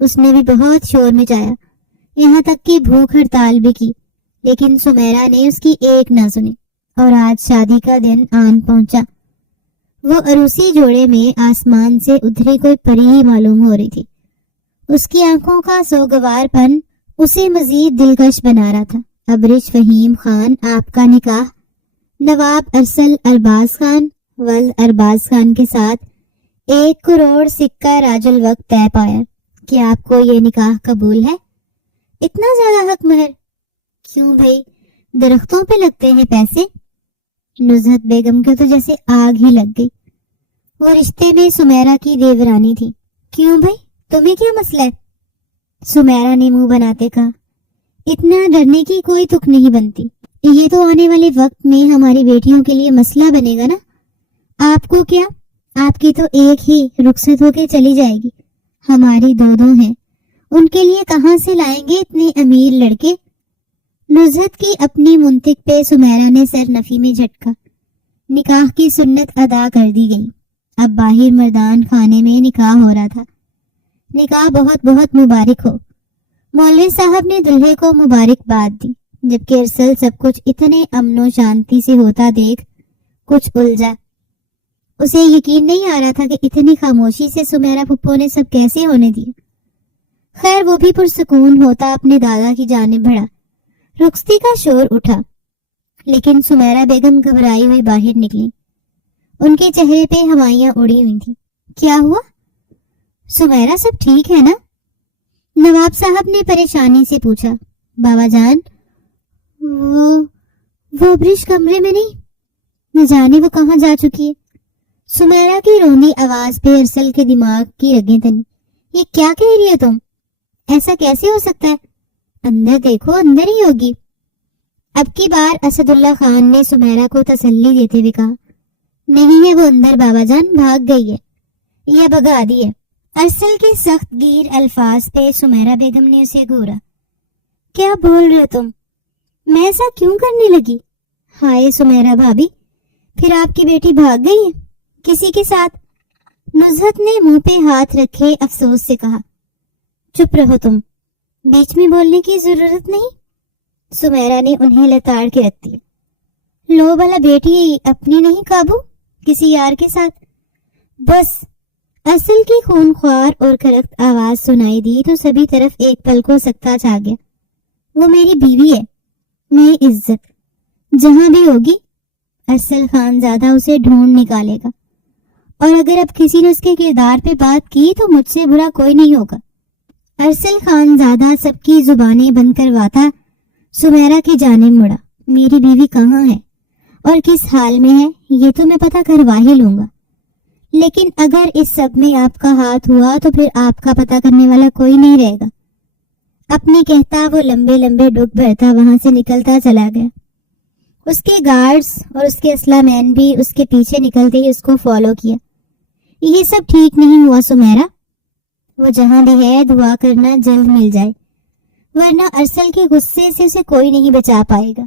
اس نے بھی بہت شور مچایا، یہاں تک کہ بھوک ہڑتال بھی کی، لیکن سمیرا نے اس کی ایک نہ سنی اور آج شادی کا دن آن پہنچا۔ وہ عروسی جوڑے میں آسمان سے اتری کوئی پری ہی معلوم ہو رہی تھی۔ اس کی آنکھوں کا سوگوار پن اسے مزید دلکش بنا رہا تھا۔ ابرش فہیم خان آپ کا نکاح نواب ارسل ارباز خان ولد ارباز خان کے ساتھ 1 کروڑ سکہ راج الوقت طے پایا۔ کیا آپ کو یہ نکاح قبول ہے؟ اتنا زیادہ حق مہر؟ کیوں بھائی، درختوں پہ لگتے ہیں پیسے؟ نزہت بیگم کے تو جیسے آگ ہی لگ گئی۔ وہ رشتے میں سمیرا کی دیورانی تھی۔ کیوں بھائی، تمہیں کیا مسئلہ ہے؟ سمیرا نے منہ بناتے کہا، اتنا ڈرنے کی کوئی تک نہیں بنتی، یہ تو آنے والے وقت میں ہماری بیٹیوں کے لیے مسئلہ بنے گا نا۔ آپ کو کیا، آپ کی تو ایک ہی رخصت ہو کے چلی جائے گی، ہماری 2 ہیں، ان کے لیے کہاں سے لائیں گے اتنے امیر لڑکے؟ نزہت کی اپنی منطق پہ سمیرا نے سر نفی میں جھٹکا۔ نکاح کی سنت ادا کر دی گئی، اب باہر مردان خانے میں نکاح ہو رہا تھا۔ نکاح بہت بہت مبارک ہو۔ مولوی صاحب نے دلہے کو مبارکباد دی، جبکہ ارسل سب کچھ اتنے امن و شانتی سے ہوتا دیکھ کچھ الجھا۔ اسے یقین نہیں آ رہا تھا کہ اتنی خاموشی سے سمیرا پھپھو نے سب کیسے ہونے دیا۔ خیر وہ بھی پرسکون ہوتا اپنے دادا کی جانب بڑھا۔ رخصتی کا شور اٹھا، لیکن سمیرا بیگم گھبرائی ہوئی باہر نکلی۔ ان کے چہرے پہ ہوائیاں اڑی ہوئی تھیں۔ کیا ہوا؟ سمیرا سب ٹھیک ہے نا؟ نواب صاحب نے پریشانی سے پوچھا۔ بابا جان، وہ برش کمرے میں نہیں، نہ جانے وہ کہاں جا چکی ہے۔ سمیرا کی روندی آواز پہ ارسل کے دماغ کی رگیں تنی۔ یہ کیا کہہ رہی ہے تم؟ ایسا کیسے ہو سکتا ہے؟ اندر دیکھو، اندر ہی ہوگی۔ اب کی بار اسد اللہ خان نے سمیرا کو تسلی دیتے ہوئے کہا، نہیں ہے وہ اندر بابا جان، بھاگ گئی ہے یا بھگا دی ہے۔ ارسل کے سخت گیر الفاظ پہ سمیرا بیگم نے اسے گھورا۔ کیا بول رہے تم؟ میں ایسا کیوں کرنے لگی؟ ہائے سمیرا بھابی، پھر آپ کی بیٹی بھاگ گئی ہے کسی کے ساتھ؟ نزہت نے منہ پہ ہاتھ رکھے افسوس سے کہا۔ چپ رہو تم، بیچ میں بولنے کی ضرورت نہیں۔ سمیرا نے انہیں لتاڑ کے رکھ دیا۔ لو بھلا بیٹی اپنی نہیں قابو، کسی یار کے ساتھ؟ بس۔ اصل کی خونخوار اور کھرکت آواز سنائی دی تو سبھی طرف ایک پل کو سکتا چھا گیا۔ وہ میری بیوی ہے، میں عزت جہاں بھی ہوگی ارسل خان زادہ اسے ڈھونڈ نکالے گا، اور اگر اب کسی نے اس کے کردار پہ بات کی تو مجھ سے برا کوئی نہیں ہوگا۔ ارسل خان زادہ سب کی زبانیں بند کرواتا سمیرا کی جانب مڑا۔ میری بیوی کہاں ہے اور کس حال میں ہے یہ تو میں پتہ کروا ہی لوں گا، لیکن اگر اس سب میں آپ کا ہاتھ ہوا تو پھر آپ کا پتہ کرنے والا کوئی نہیں رہے گا۔ اپنی کہتا وہ لمبے لمبے ڈگ بھرتا وہاں سے نکلتا چلا گیا۔ اس کے گارڈز اور اس کے اسلحہ مین بھی اس کے پیچھے نکلتے ہی اس کو فالو کیا۔ یہ سب ٹھیک نہیں ہوا سمیرا، وہ جہاں بھی ہے دعا کرنا جلد مل جائے، ورنہ ارسل کے غصے سے اسے کوئی نہیں بچا پائے گا۔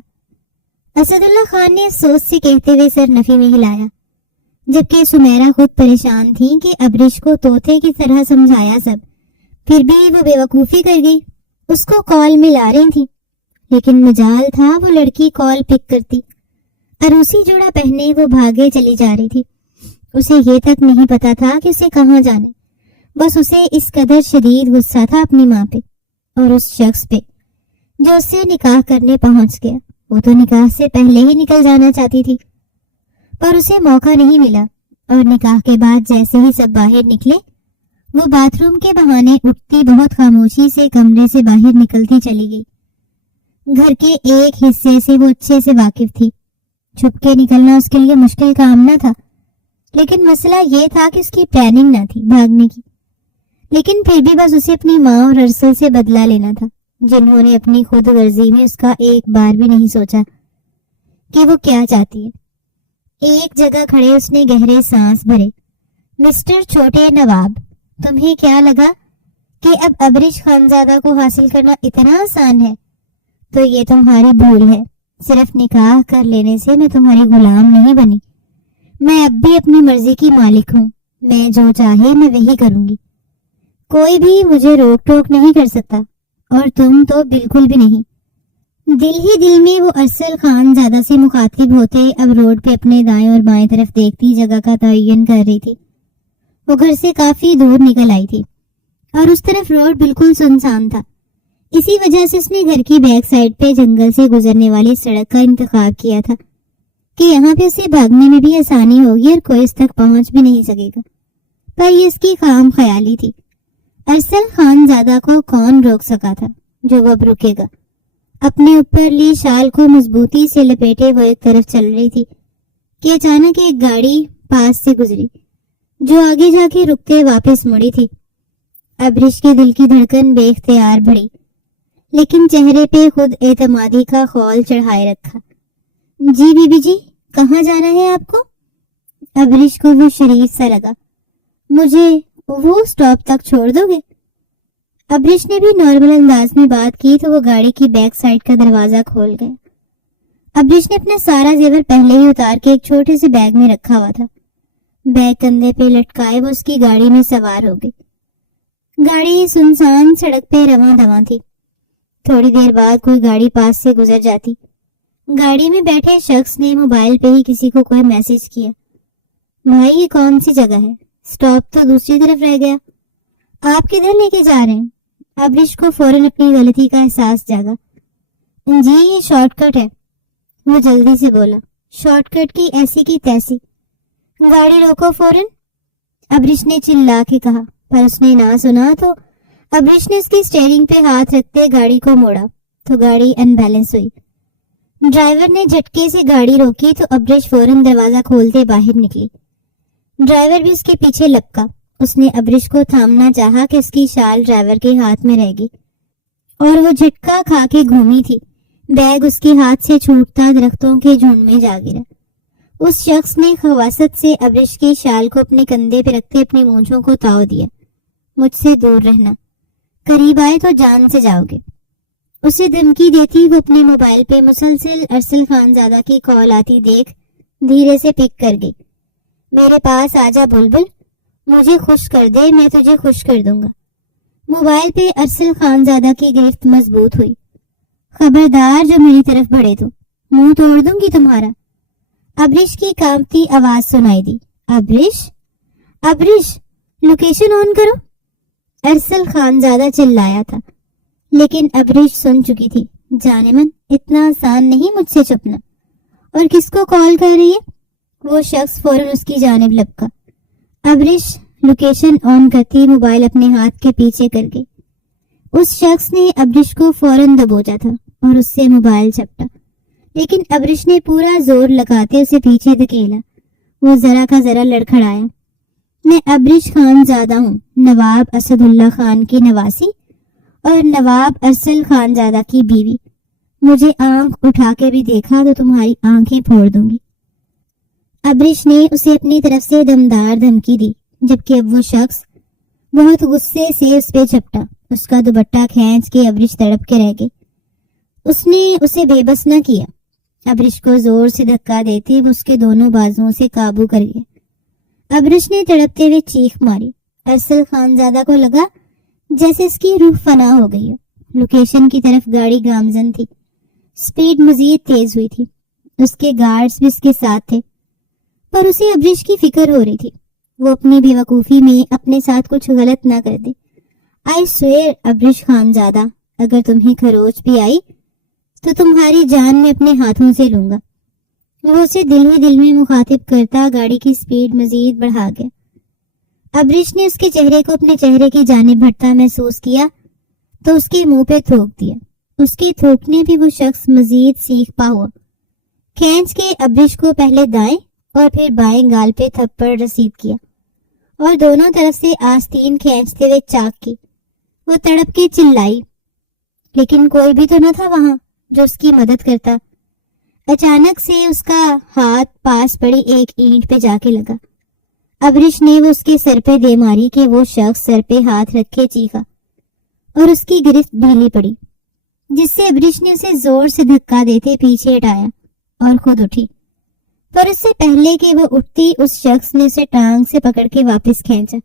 اسد اللہ خان نے افسوس سے کہتے ہوئے سر نفی میں ہلایا، جبکہ سمیرا خود پریشان تھی کہ ابرش کو طوطے کی طرح سمجھایا سب، پھر بھی وہ بے وقوفی کر گئی۔ اس کو کال ملا رہی تھی، لیکن مجال تھا وہ لڑکی کال پک کرتی۔ عروسی جوڑا پہنے وہ بھاگے چلی جا رہی تھی۔ اسے یہ تک نہیں پتا تھا کہ اسے کہاں جانے، بس اسے اس قدر شدید غصہ تھا اپنی ماں پہ اور اس شخص پہ جو اس سے نکاح کرنے پہنچ گیا۔ وہ تو نکاح سے پہلے ہی نکل جانا چاہتی تھی، پر اسے موقع نہیں ملا، اور نکاح کے بعد جیسے ہی سب باہر نکلے وہ باتھ روم کے بہانے اٹھتی بہت خاموشی سے کمرے سے باہر نکلتی چلی گئی۔ گھر کے ایک حصے سے وہ اچھے سے واقف تھی، چھپ کے نکلنا اس کے لیے مشکل کام نہ تھا، لیکن مسئلہ یہ تھا کہ اس کی پلاننگ نہ تھی بھاگنے کی۔ لیکن پھر بھی بس اسے اپنی ماں اور ارسل سے بدلہ لینا تھا، جنہوں نے اپنی خود غرضی میں اس کا ایک بار بھی نہیں سوچا کہ وہ کیا چاہتی ہے۔ ایک جگہ کھڑے اس نے گہرے سانس بھرے۔ مسٹر چھوٹے نواب، تمہیں کیا لگا کہ اب ابرش خانزادہ کو حاصل کرنا اتنا آسان ہے؟ تو یہ تمہاری بھول ہے۔ صرف نکاح کر لینے سے میں تمہاری غلام نہیں بنی، میں اب بھی اپنی مرضی کی مالک ہوں، میں جو چاہے میں وہی کروں گی۔ کوئی بھی مجھے روک ٹوک نہیں کر سکتا، اور تم تو بالکل بھی نہیں۔ دل ہی دل میں وہ ارسل خان زادہ سے مخاطب ہوتے اب روڈ پہ اپنے دائیں اور بائیں طرف دیکھتی جگہ کا تعین کر رہی تھی۔ وہ گھر سے کافی دور نکل آئی تھی اور اس طرف روڈ بالکل سنسان تھا۔ اسی وجہ سے اس نے گھر کی بیک سائڈ پہ جنگل سے گزرنے والی سڑک کا انتخاب کیا تھا کہ یہاں پہ اسے بھاگنے میں بھی آسانی ہوگی اور کوئی اس تک پہنچ بھی نہیں سکے گا، پر یہ اس کی خام خیالی تھی۔ ارسل خان زادہ کو کون روک سکا تھا جو وہ اب رکے گا؟ اپنے اوپر لی شال کو مضبوطی سے لپیٹے وہ ایک طرف چل رہی تھی کہ اچانک ایک گاڑی پاس سے گزری جو آگے جا کے رکتے واپس مڑی تھی۔ ابرش کے دل کی دھڑکن بے اختیار بڑھی، لیکن چہرے پہ خود اعتمادی کا خول چڑھائے رکھا۔ جی بی بی جی، کہاں جانا ہے آپ کو؟ ابرش کو وہ شریف سا لگا۔ مجھے وہ سٹاپ تک چھوڑ دو گے؟ ابرش نے بھی نارمل انداز میں بات کی تو وہ گاڑی کی بیک سائڈ کا دروازہ کھول گیا۔ ابرش نے اپنا سارا زیور پہلے ہی اتار کے ایک چھوٹے سے بیگ میں رکھا ہوا تھا۔ بیگ کندھے پہ لٹکائے وہ اس کی گاڑی میں سوار ہو گئی۔ گاڑی سنسان سڑک پہ رواں دواں تھی۔ تھوڑی دیر بعد کوئی گاڑی پاس سے گزر جاتی۔ گاڑی میں بیٹھے شخص نے موبائل پہ ہی کسی کو کوئی میسج کیا۔ بھائی یہ کون سی جگہ ہے؟ سٹاپ تو دوسری طرف رہ گیا، آپ کدھر لے کے جا رہے ہیں؟ ابرش کو فوراً اپنی غلطی کا احساس جاگا۔ جی یہ شارٹ کٹ ہے، وہ جلدی سے بولا۔ شارٹ کٹ کی ایسی کی تیسی، گاڑی روکو فوراً، ابرش نے چلا کے کہا، پر اس نے نہ سنا تو ابرش نے اس کی اسٹیئرنگ پہ ہاتھ رکھتے گاڑی کو موڑا تو گاڑی ان بیلنس ہوئی۔ ڈرائیور نے جھٹکے سے گاڑی روکی تو ابرش فوراً دروازہ کھولتے باہر نکلی۔ ڈرائیور بھی اس کے پیچھے لپکا۔ اس نے ابرش کو تھامنا چاہا کہ اس کی شال ڈرائیور کے ہاتھ میں رہ گئی اور وہ جھٹکا کھا کے گھومی تھی۔ بیگ اس کے ہاتھ سے چھوٹتا درختوں کے جھنڈ میں جا گرا۔ اس شخص نے خواست سے ابرش کی شال کو اپنے کندھے پہ رکھتے اپنی مونچھوں کو تاؤ دیا۔ مجھ سے دور رہنا، قریب آئے تو جان سے جاؤ گے، اسے دھمکی دیتی وہ اپنے موبائل پہ مسلسل ارسل خان زادہ کی کال آتی دیکھ دھیرے سے پک کر گئی۔ میرے پاس آجا بلبل، مجھے خوش کر دے، میں تجھے خوش کر دوں گا۔ موبائل پہ ارسل خان زادہ کی گرفت مضبوط ہوئی۔ خبردار جو میری طرف بڑھے تو منہ توڑ دوں گی تمہارا۔ ابرش کی کانپتی آواز سنائی دی۔ ابرش، ابرش، لوکیشن آن کرو، ارسل خان زادہ چلایا تھا، لیکن ابرش سن چکی تھی۔ جانے من، اتنا آسان نہیں مجھ سے چھپنا۔ اور کس کو کال کر رہی ہے؟ وہ شخص فوراً اس کی جانب لپکا۔ ابرش لوکیشن آن کرتی موبائل اپنے ہاتھ کے پیچھے کر گئی۔ اس شخص نے ابرش کو فوراً دبوچا تھا اور اس سے موبائل چپٹا، لیکن ابرش نے پورا زور لگاتے اسے پیچھے دھکیلا۔ وہ ذرا کا ذرا لڑکھڑایا۔ میں ابرش خان زادہ ہوں، نواب اسد اللہ خان کی نواسی اور نواب ارسل خان زادہ کی بیوی۔ مجھے آنکھ اٹھا کے بھی دیکھا تو تمہاری آنکھیں پھوڑ دوں گی۔ ابرش نے اسے اپنی طرف سے دمدار دھمکی دی، جبکہ اب وہ شخص بہت غصے سے اس پہ چپٹا۔ اس کا دوپٹہ کھینچ کے ابرش تڑپ کے رہ گئی۔ اس نے اسے بے بس نہ کیا۔ ابرش کو زور سے دھکا دیتے وہ اس کے دونوں بازوؤں سے قابو کر گیا۔ ابرش نے تڑپتے ہوئے چیخ ماری۔ ارسل خان زادہ کو لگا جیسے اس کی روح فنا ہو گئی ہو۔ لوکیشن کی طرف گاڑی گامزن تھی، سپیڈ مزید تیز ہوئی تھی۔ اس کے گارڈز بھی اس کے ساتھ تھے، پر اسے ابرش کی فکر ہو رہی تھی۔ وہ اپنی بے وقوفی میں اپنے ساتھ کچھ غلط نہ کر دے۔ آئی سویر ابرش خان زادہ، اگر تمہیں خروچ بھی آئی تو تمہاری جان میں اپنے ہاتھوں سے لوں گا۔ وہ اسے دل ہی دل میں مخاطب کرتا گاڑی کی سپیڈ مزید بڑھا گیا۔ ابرش نے اس کے چہرے کو اپنے چہرے کی جانب بڑھتا محسوس کیا تو اس کے منہ پہ تھوک دیا۔ اس کے تھوکنے پہ وہ شخص مزید سیکھ پا ہوا۔ کھینچ کے ابرش کو پہلے دائیں اور پھر بائیں گال پہ تھپڑ رسید کیا اور دونوں طرف سے آستین کھینچتے ہوئے چاک کی۔ وہ تڑپ کے چلائی، لیکن کوئی بھی تو نہ تھا وہاں جو اس کی مدد کرتا۔ اچانک سے اس کا ہاتھ پاس پڑی ایک اینٹ پہ جا کے لگا۔ ابرش نے وہ اس کے سر پہ دے ماری کہ وہ شخص سر پہ ہاتھ رکھ کے چیخا اور اس کی گرفت ڈھیلی پڑی، جس سے ابرش نے اسے زور سے دھکا دیتے پیچھے ہٹایا اور خود اٹھی۔ پر اس سے پہلے کہ وہ اٹھتی اس شخص نے اسے ٹانگ سے پکڑ کے واپس کھینچا۔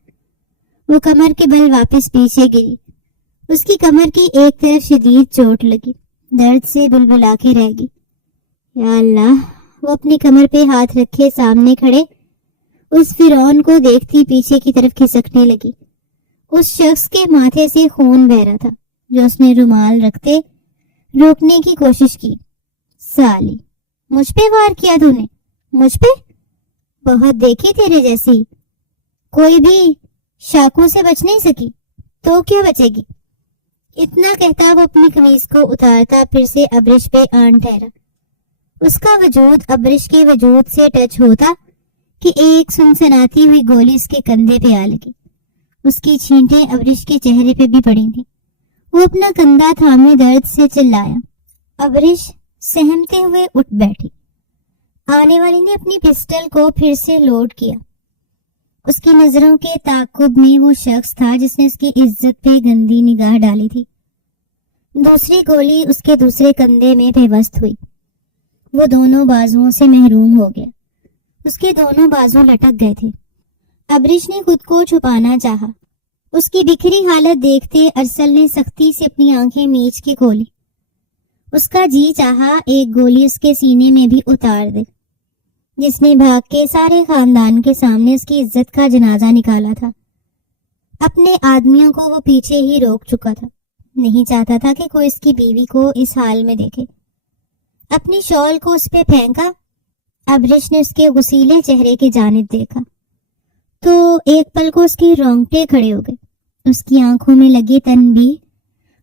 وہ کمر کے بل واپس پیچھے گری. اس کی کمر کی ایک طرف شدید چوٹ لگی. درد سے بلبلا کے رہ گئی. یا اللہ. وہ اپنی کمر پہ ہاتھ رکھے سامنے کھڑے اس فرعون کو دیکھتی پیچھے کی طرف کھسکنے لگی. اس شخص کے ماتھے سے خون بہ رہا تھا جو اس نے رومال رکھتے روکنے کی کوشش کی. سالی. مجھ پہ وار کیا تو نے؟ مجھ پہ؟ بہت دیکھی تیرے جیسی. کوئی بھی شاکوں سے بچ نہیں سکی تو کیا بچے گی؟ اتنا کہتا وہ اپنی قمیض کو اتارتا پھر سے ابرش پہ آن ٹھہرا. اس کا وجود ابرش کے وجود سے ٹچ ہوتا کہ ایک سنسناتی ہوئی گولی اس کے کندھے پہ آ لگی. اس کی چھینٹیں ابرش کے چہرے پہ بھی پڑی تھیں. وہ اپنا کندھا تھامے درد سے چلایا. ابرش سہمتے ہوئے اٹھ بیٹھی. آنے والی نے اپنی پسٹل کو پھر سے لوڈ کیا. اس کی نظروں کے تعاقب میں وہ شخص تھا جس نے اس کی عزت پہ گندی نگاہ ڈالی تھی. دوسری گولی اس کے دوسرے کندھے میں پیوست ہوئی. وہ دونوں بازوؤں سے محروم ہو گیا. اس کے دونوں بازو لٹک گئے تھے. ابرش نے خود کو چھپانا چاہا. اس کی بکھری حالت دیکھتے ارسل نے سختی سے اپنی آنکھیں میچ کے کھولی. اس کا جی چاہا ایک گولی اس کے سینے میں بھی اتار دے. جس نے بھاگ کے سارے خاندان کے سامنے اس کی عزت کا جنازہ نکالا تھا. اپنے آدمیوں کو وہ پیچھے ہی روک چکا تھا. نہیں چاہتا تھا کہ کوئی اس کی بیوی کو اس حال میں دیکھے. اپنی شال کو اس پہ پھینکا. ابرش نے اس کے غسیلے چہرے کی جانب دیکھا تو ایک پل کو اس کے رونگٹے کھڑے ہو گئے. اس کی آنکھوں میں لگی تنبیہ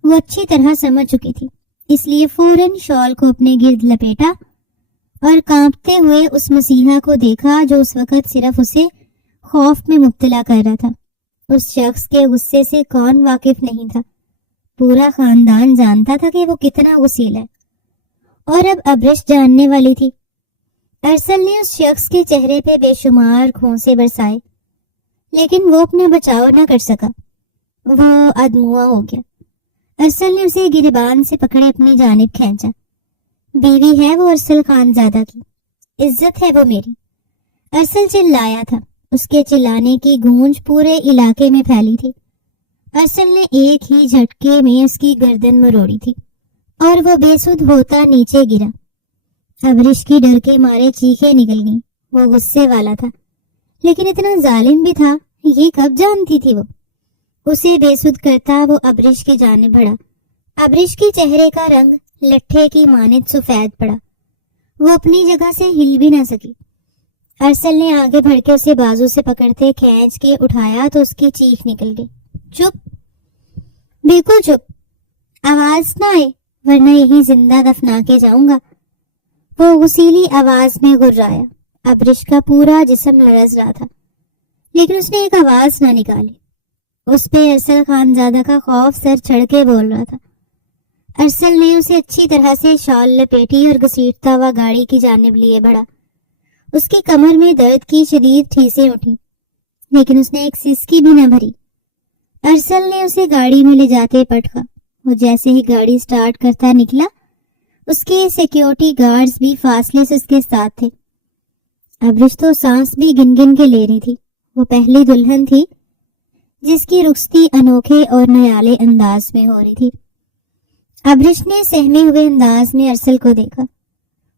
وہ اچھی طرح سمجھ چکی تھی. اس لیے فوراً شال کو اپنے گرد لپیٹا اور کانپتے ہوئے اس مسیحا کو دیکھا جو اس وقت صرف اسے خوف میں مبتلا کر رہا تھا. اس شخص کے غصے سے کون واقف نہیں تھا؟ پورا خاندان جانتا تھا کہ وہ کتنا غصیل ہے. اور اب ابرش جاننے والی تھی. ارسل نے اس شخص کے چہرے پہ بے شمار کھونسے برسائے لیکن وہ اپنا بچاؤ نہ کر سکا. وہ ادموا ہو گیا. ارسل نے اسے گریبان سے پکڑے اپنی جانب کھینچا. بیوی ہے وہ ارسل خان زادہ کی. عزت ہے وہ میری. ارسل چلایا تھا. اس کے چلانے کی گونج پورے علاقے میں پھیلی تھی. ارسل نے ایک ہی جھٹکے میں اس کی گردن مروڑی تھی اور وہ بے سدھ ہوتا نیچے گرا. ابرش کی ڈر کے مارے چیخیں نکل گئیں. وہ غصے والا تھا لیکن اتنا ظالم بھی تھا یہ کب جانتی تھی وہ. اسے بے سدھ کرتا وہ ابرش کی جانب بڑھا. ابرش کے چہرے کا رنگ لٹھے کی مانند سفید پڑا. وہ اپنی جگہ سے ہل بھی نہ سکی. ارسل نے آگے بڑھ کے اسے بازو سے پکڑتے کھینچ کے اٹھایا تو اس کی چیخ نکل گئی. چپ, بالکل چپ, آواز نہ آئے ورنہ یہی زندہ دفنا کے جاؤں گا. وہ غسیلی آواز میں گرایا. ابرش کا پورا جسم لرز رہا تھا لیکن اس نے ایک آواز نہ نکالی. اس پہ ارسل خان زادہ کا خوف سر چڑھ کے بول رہا تھا. ارسل نے اسے اچھی طرح سے شال لپیٹی اور گھسیٹتا ہوا گاڑی کی جانب لیے بڑھا. اس کی کمر میں درد کی شدید ٹھیسیں اٹھی لیکن اس نے ایک سسکی بھی نہ بھری. ارسل نے اسے گاڑی میں لے جاتے پٹکا. وہ جیسے ہی گاڑی سٹارٹ کرتا نکلا اس کے سیکیورٹی گارڈز بھی فاصلے سے اس کے ساتھ تھے. ابرش تو سانس بھی گن گن کے لے رہی تھی. وہ پہلی دلہن تھی جس کی رخصتی انوکھے اور نیالے انداز میں ہو رہی تھی. ابرش نے سہمے ہوئے انداز میں ارسل کو دیکھا.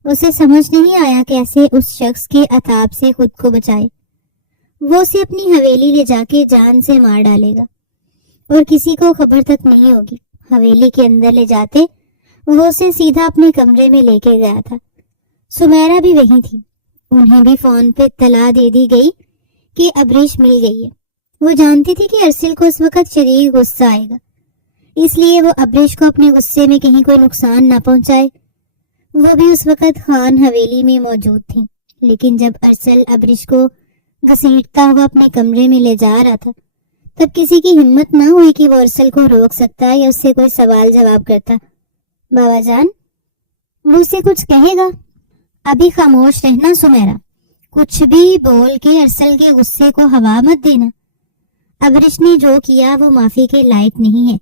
اسے سمجھ نہیں آیا کیسے اس شخص کے عتاب سے خود کو بچائے. وہ اسے اپنی حویلی لے جا کے جان سے مار ڈالے گا اور کسی کو خبر تک نہیں ہوگی. حویلی کے اندر لے جاتے وہ اسے سیدھا اپنے کمرے میں لے کے گیا تھا. سمیرا بھی وہیں تھی. انہیں بھی فون پہ اطلاع دے دی گئی کہ ابرش مل گئی ہے. وہ جانتی تھی کہ ارسل کو اس وقت شدید غصہ آئے گا اس لیے وہ ابرش کو اپنے غصے میں کہیں کوئی نقصان نہ پہنچائے. وہ بھی اس وقت خان حویلی میں موجود تھی لیکن جب ارسل ابرش کو گھسیٹتا ہوا اپنے کمرے میں لے جا رہا تھا تب کسی کی ہمت نہ ہوئی کہ وہ ارسل کو روک سکتا یا اس سے کوئی سوال جواب کرتا. بابا جان, وہ اسے کچھ کہے گا. ابھی خاموش رہنا سمیرا. کچھ بھی بول کے ارسل کے غصے کو ہوا مت دینا. ابرش نے جو کیا وہ معافی کے لائق نہیں ہے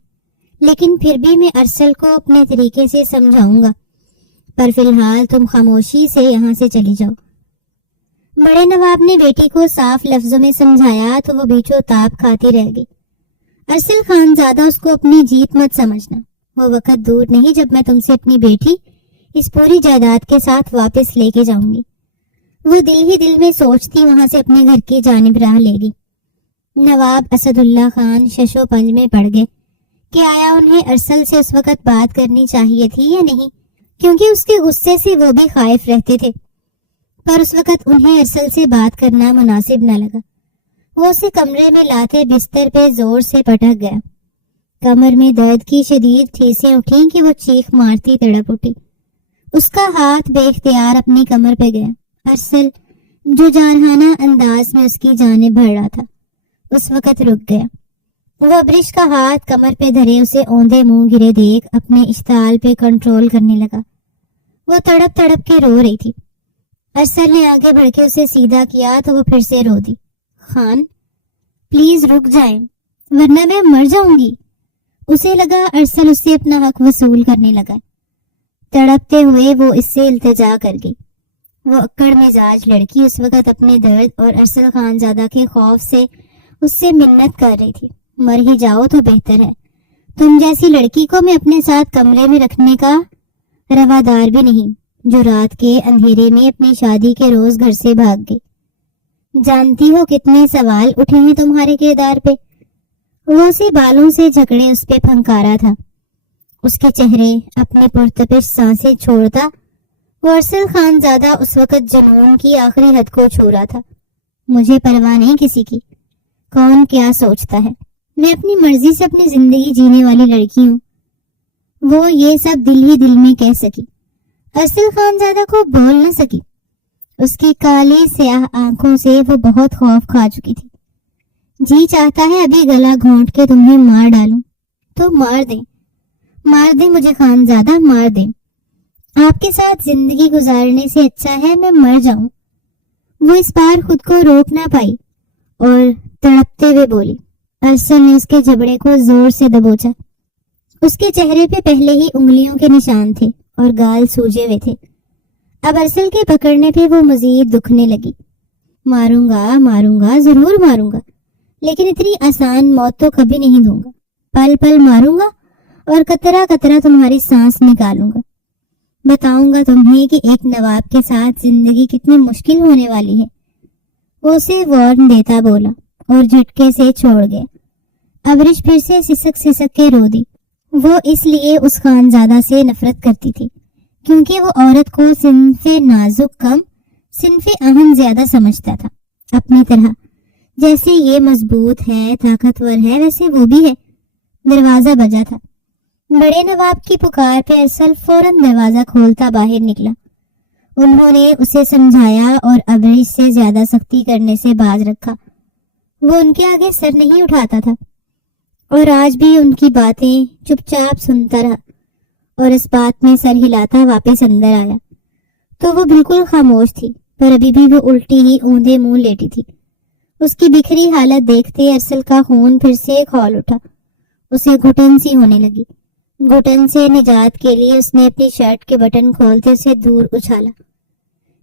لیکن پھر بھی میں ارسل کو اپنے طریقے سے سمجھاؤں گا. پر فی الحال تم خاموشی سے یہاں سے چلی جاؤ. بڑے نواب نے بیٹی کو صاف لفظوں میں سمجھایا تو وہ بیچو تاپ کھاتی رہ گئی۔ ارسل خان زادہ اس کو اپنی جیت مت سمجھنا، وہ وقت دور نہیں جب میں تم سے اپنی بیٹی اس پوری جائیداد کے ساتھ واپس لے کے جاؤں گی۔ وہ دل ہی دل میں سوچتی وہاں سے اپنے گھر کی جانب راہ لے گی۔ نواب اسد اللہ خان ششو پنج میں پڑ گئے کہ آیا انہیں ارسل سے اس وقت بات کرنی چاہیے تھی یا نہیں، کیونکہ اس کے غصے سے وہ بھی خائف رہتے تھے، پر اس وقت انہیں ارسل سے بات کرنا مناسب نہ لگا۔ وہ اسے کمرے میں لاتے بستر پہ زور سے پٹک گیا۔ کمر میں درد کی شدید ٹھیسیں اٹھیں کہ وہ چیخ مارتی تڑپ اٹھی۔ اس کا ہاتھ بے اختیار اپنی کمر پہ گیا۔ ارسل جو جارحانہ انداز میں اس کی جانب بڑھ رہا تھا اس وقت رک گیا۔ وہ ابرش کا ہاتھ کمر پہ دھرے اسے اوندے منہ گرے دیکھ اپنے اشتعال پہ کنٹرول کرنے لگا۔ وہ تڑپ تڑپ کے رو رہی تھی۔ ارسل نے آگے بڑھ کے اسے سیدھا کیا تو وہ پھر سے رو دی۔ خان پلیز رک جائیں ورنہ میں مر جاؤں گی۔ اسے لگا ارسل اس سے اپنا حق وصول کرنے لگا۔ تڑپتے ہوئے وہ اس سے التجا کر گئی۔ وہ اکڑ مزاج لڑکی اس وقت اپنے درد اور ارسل خان زادہ کے خوف سے اس سے منت کر رہی تھی۔ مر ہی جاؤ تو بہتر ہے، تم جیسی لڑکی کو میں اپنے ساتھ کمرے میں رکھنے کا روادار بھی نہیں، جو رات کے اندھیرے میں اپنی شادی کے روز گھر سے بھاگ گئی۔ جانتی ہو کتنے سوال اٹھے ہیں تمہارے کردار پہ۔ وہ اسے بالوں سے جھکڑے اس پہ پھنکارا تھا۔ اس کے چہرے اپنے پرتپش سانسیں چھوڑتا۔ وہ ارسل خان زادہ اس وقت جنون کی آخری حد کو چھو رہا تھا۔ مجھے پرواہ نہیں کسی کی، کون کیا سوچتا ہے، میں اپنی مرضی سے اپنی زندگی جینے والی لڑکی ہوں۔ وہ یہ سب دل ہی دل میں کہہ سکی، ارسل خان زادہ کو بول نہ سکی۔ اس کی کالی سیاہ آنکھوں سے وہ بہت خوف کھا چکی تھی۔ جی چاہتا ہے ابھی گلا گھونٹ کے تمہیں مار ڈالوں تو مار دیں مجھے خان زادہ، مار دیں۔ آپ کے ساتھ زندگی گزارنے سے اچھا ہے میں مر جاؤں۔ وہ اس بار خود کو روک نہ پائی اور تڑپتے ہوئے بولی۔ ارسل نے اس کے جبڑے کو زور سے دبوچا۔ اس کے چہرے پہ پہلے ہی انگلیوں کے نشان تھے اور گال سوجے ہوئے تھے۔ اب ارسل کے پکڑنے پہ وہ مزید دکھنے لگی۔ ماروں گا ضرور ماروں گا، لیکن اتنی آسان موت تو کبھی نہیں دوں گا۔ پل پل ماروں گا اور قطرہ قطرہ تمہاری سانس نکالوں گا۔ بتاؤں گا تمہیں کہ ایک نواب کے ساتھ زندگی کتنی مشکل ہونے والی ہے۔ وہ اسے وارن دیتا بولا اور جھٹکے سے چھوڑ گیا۔ ابرش پھر سے سسک کے رو دی۔ وہ اس لیے اس خانزادہ سے نفرت کرتی تھی کیونکہ وہ عورت کو صنف نازک کم صنف اہم زیادہ سمجھتا تھا، اپنی طرح۔ جیسے یہ مضبوط ہے، طاقتور ہے، ویسے وہ بھی ہے۔ دروازہ بجا تھا۔ بڑے نواب کی پکار پہ ارسل فوراً دروازہ کھولتا باہر نکلا۔ انہوں نے اسے سمجھایا اور ابرش سے زیادہ سختی کرنے سے باز رکھا۔ وہ ان کے آگے سر نہیں اٹھاتا تھا اور آج بھی ان کی باتیں چپ چاپ سنتا رہا، اور اس بات میں سر ہلاتا واپس اندر آیا تو وہ بالکل خاموش تھی، پر ابھی بھی وہ الٹی ہی اوندے منہ لیٹی تھی۔ اس کی بکھری حالت دیکھتے ارسل کا خون پھر سے کھول اٹھا۔ اسے گھٹن سی ہونے لگی۔ گھٹن سے نجات کے لیے اس نے اپنی شرٹ کے بٹن کھولتے اسے دور اچھالا۔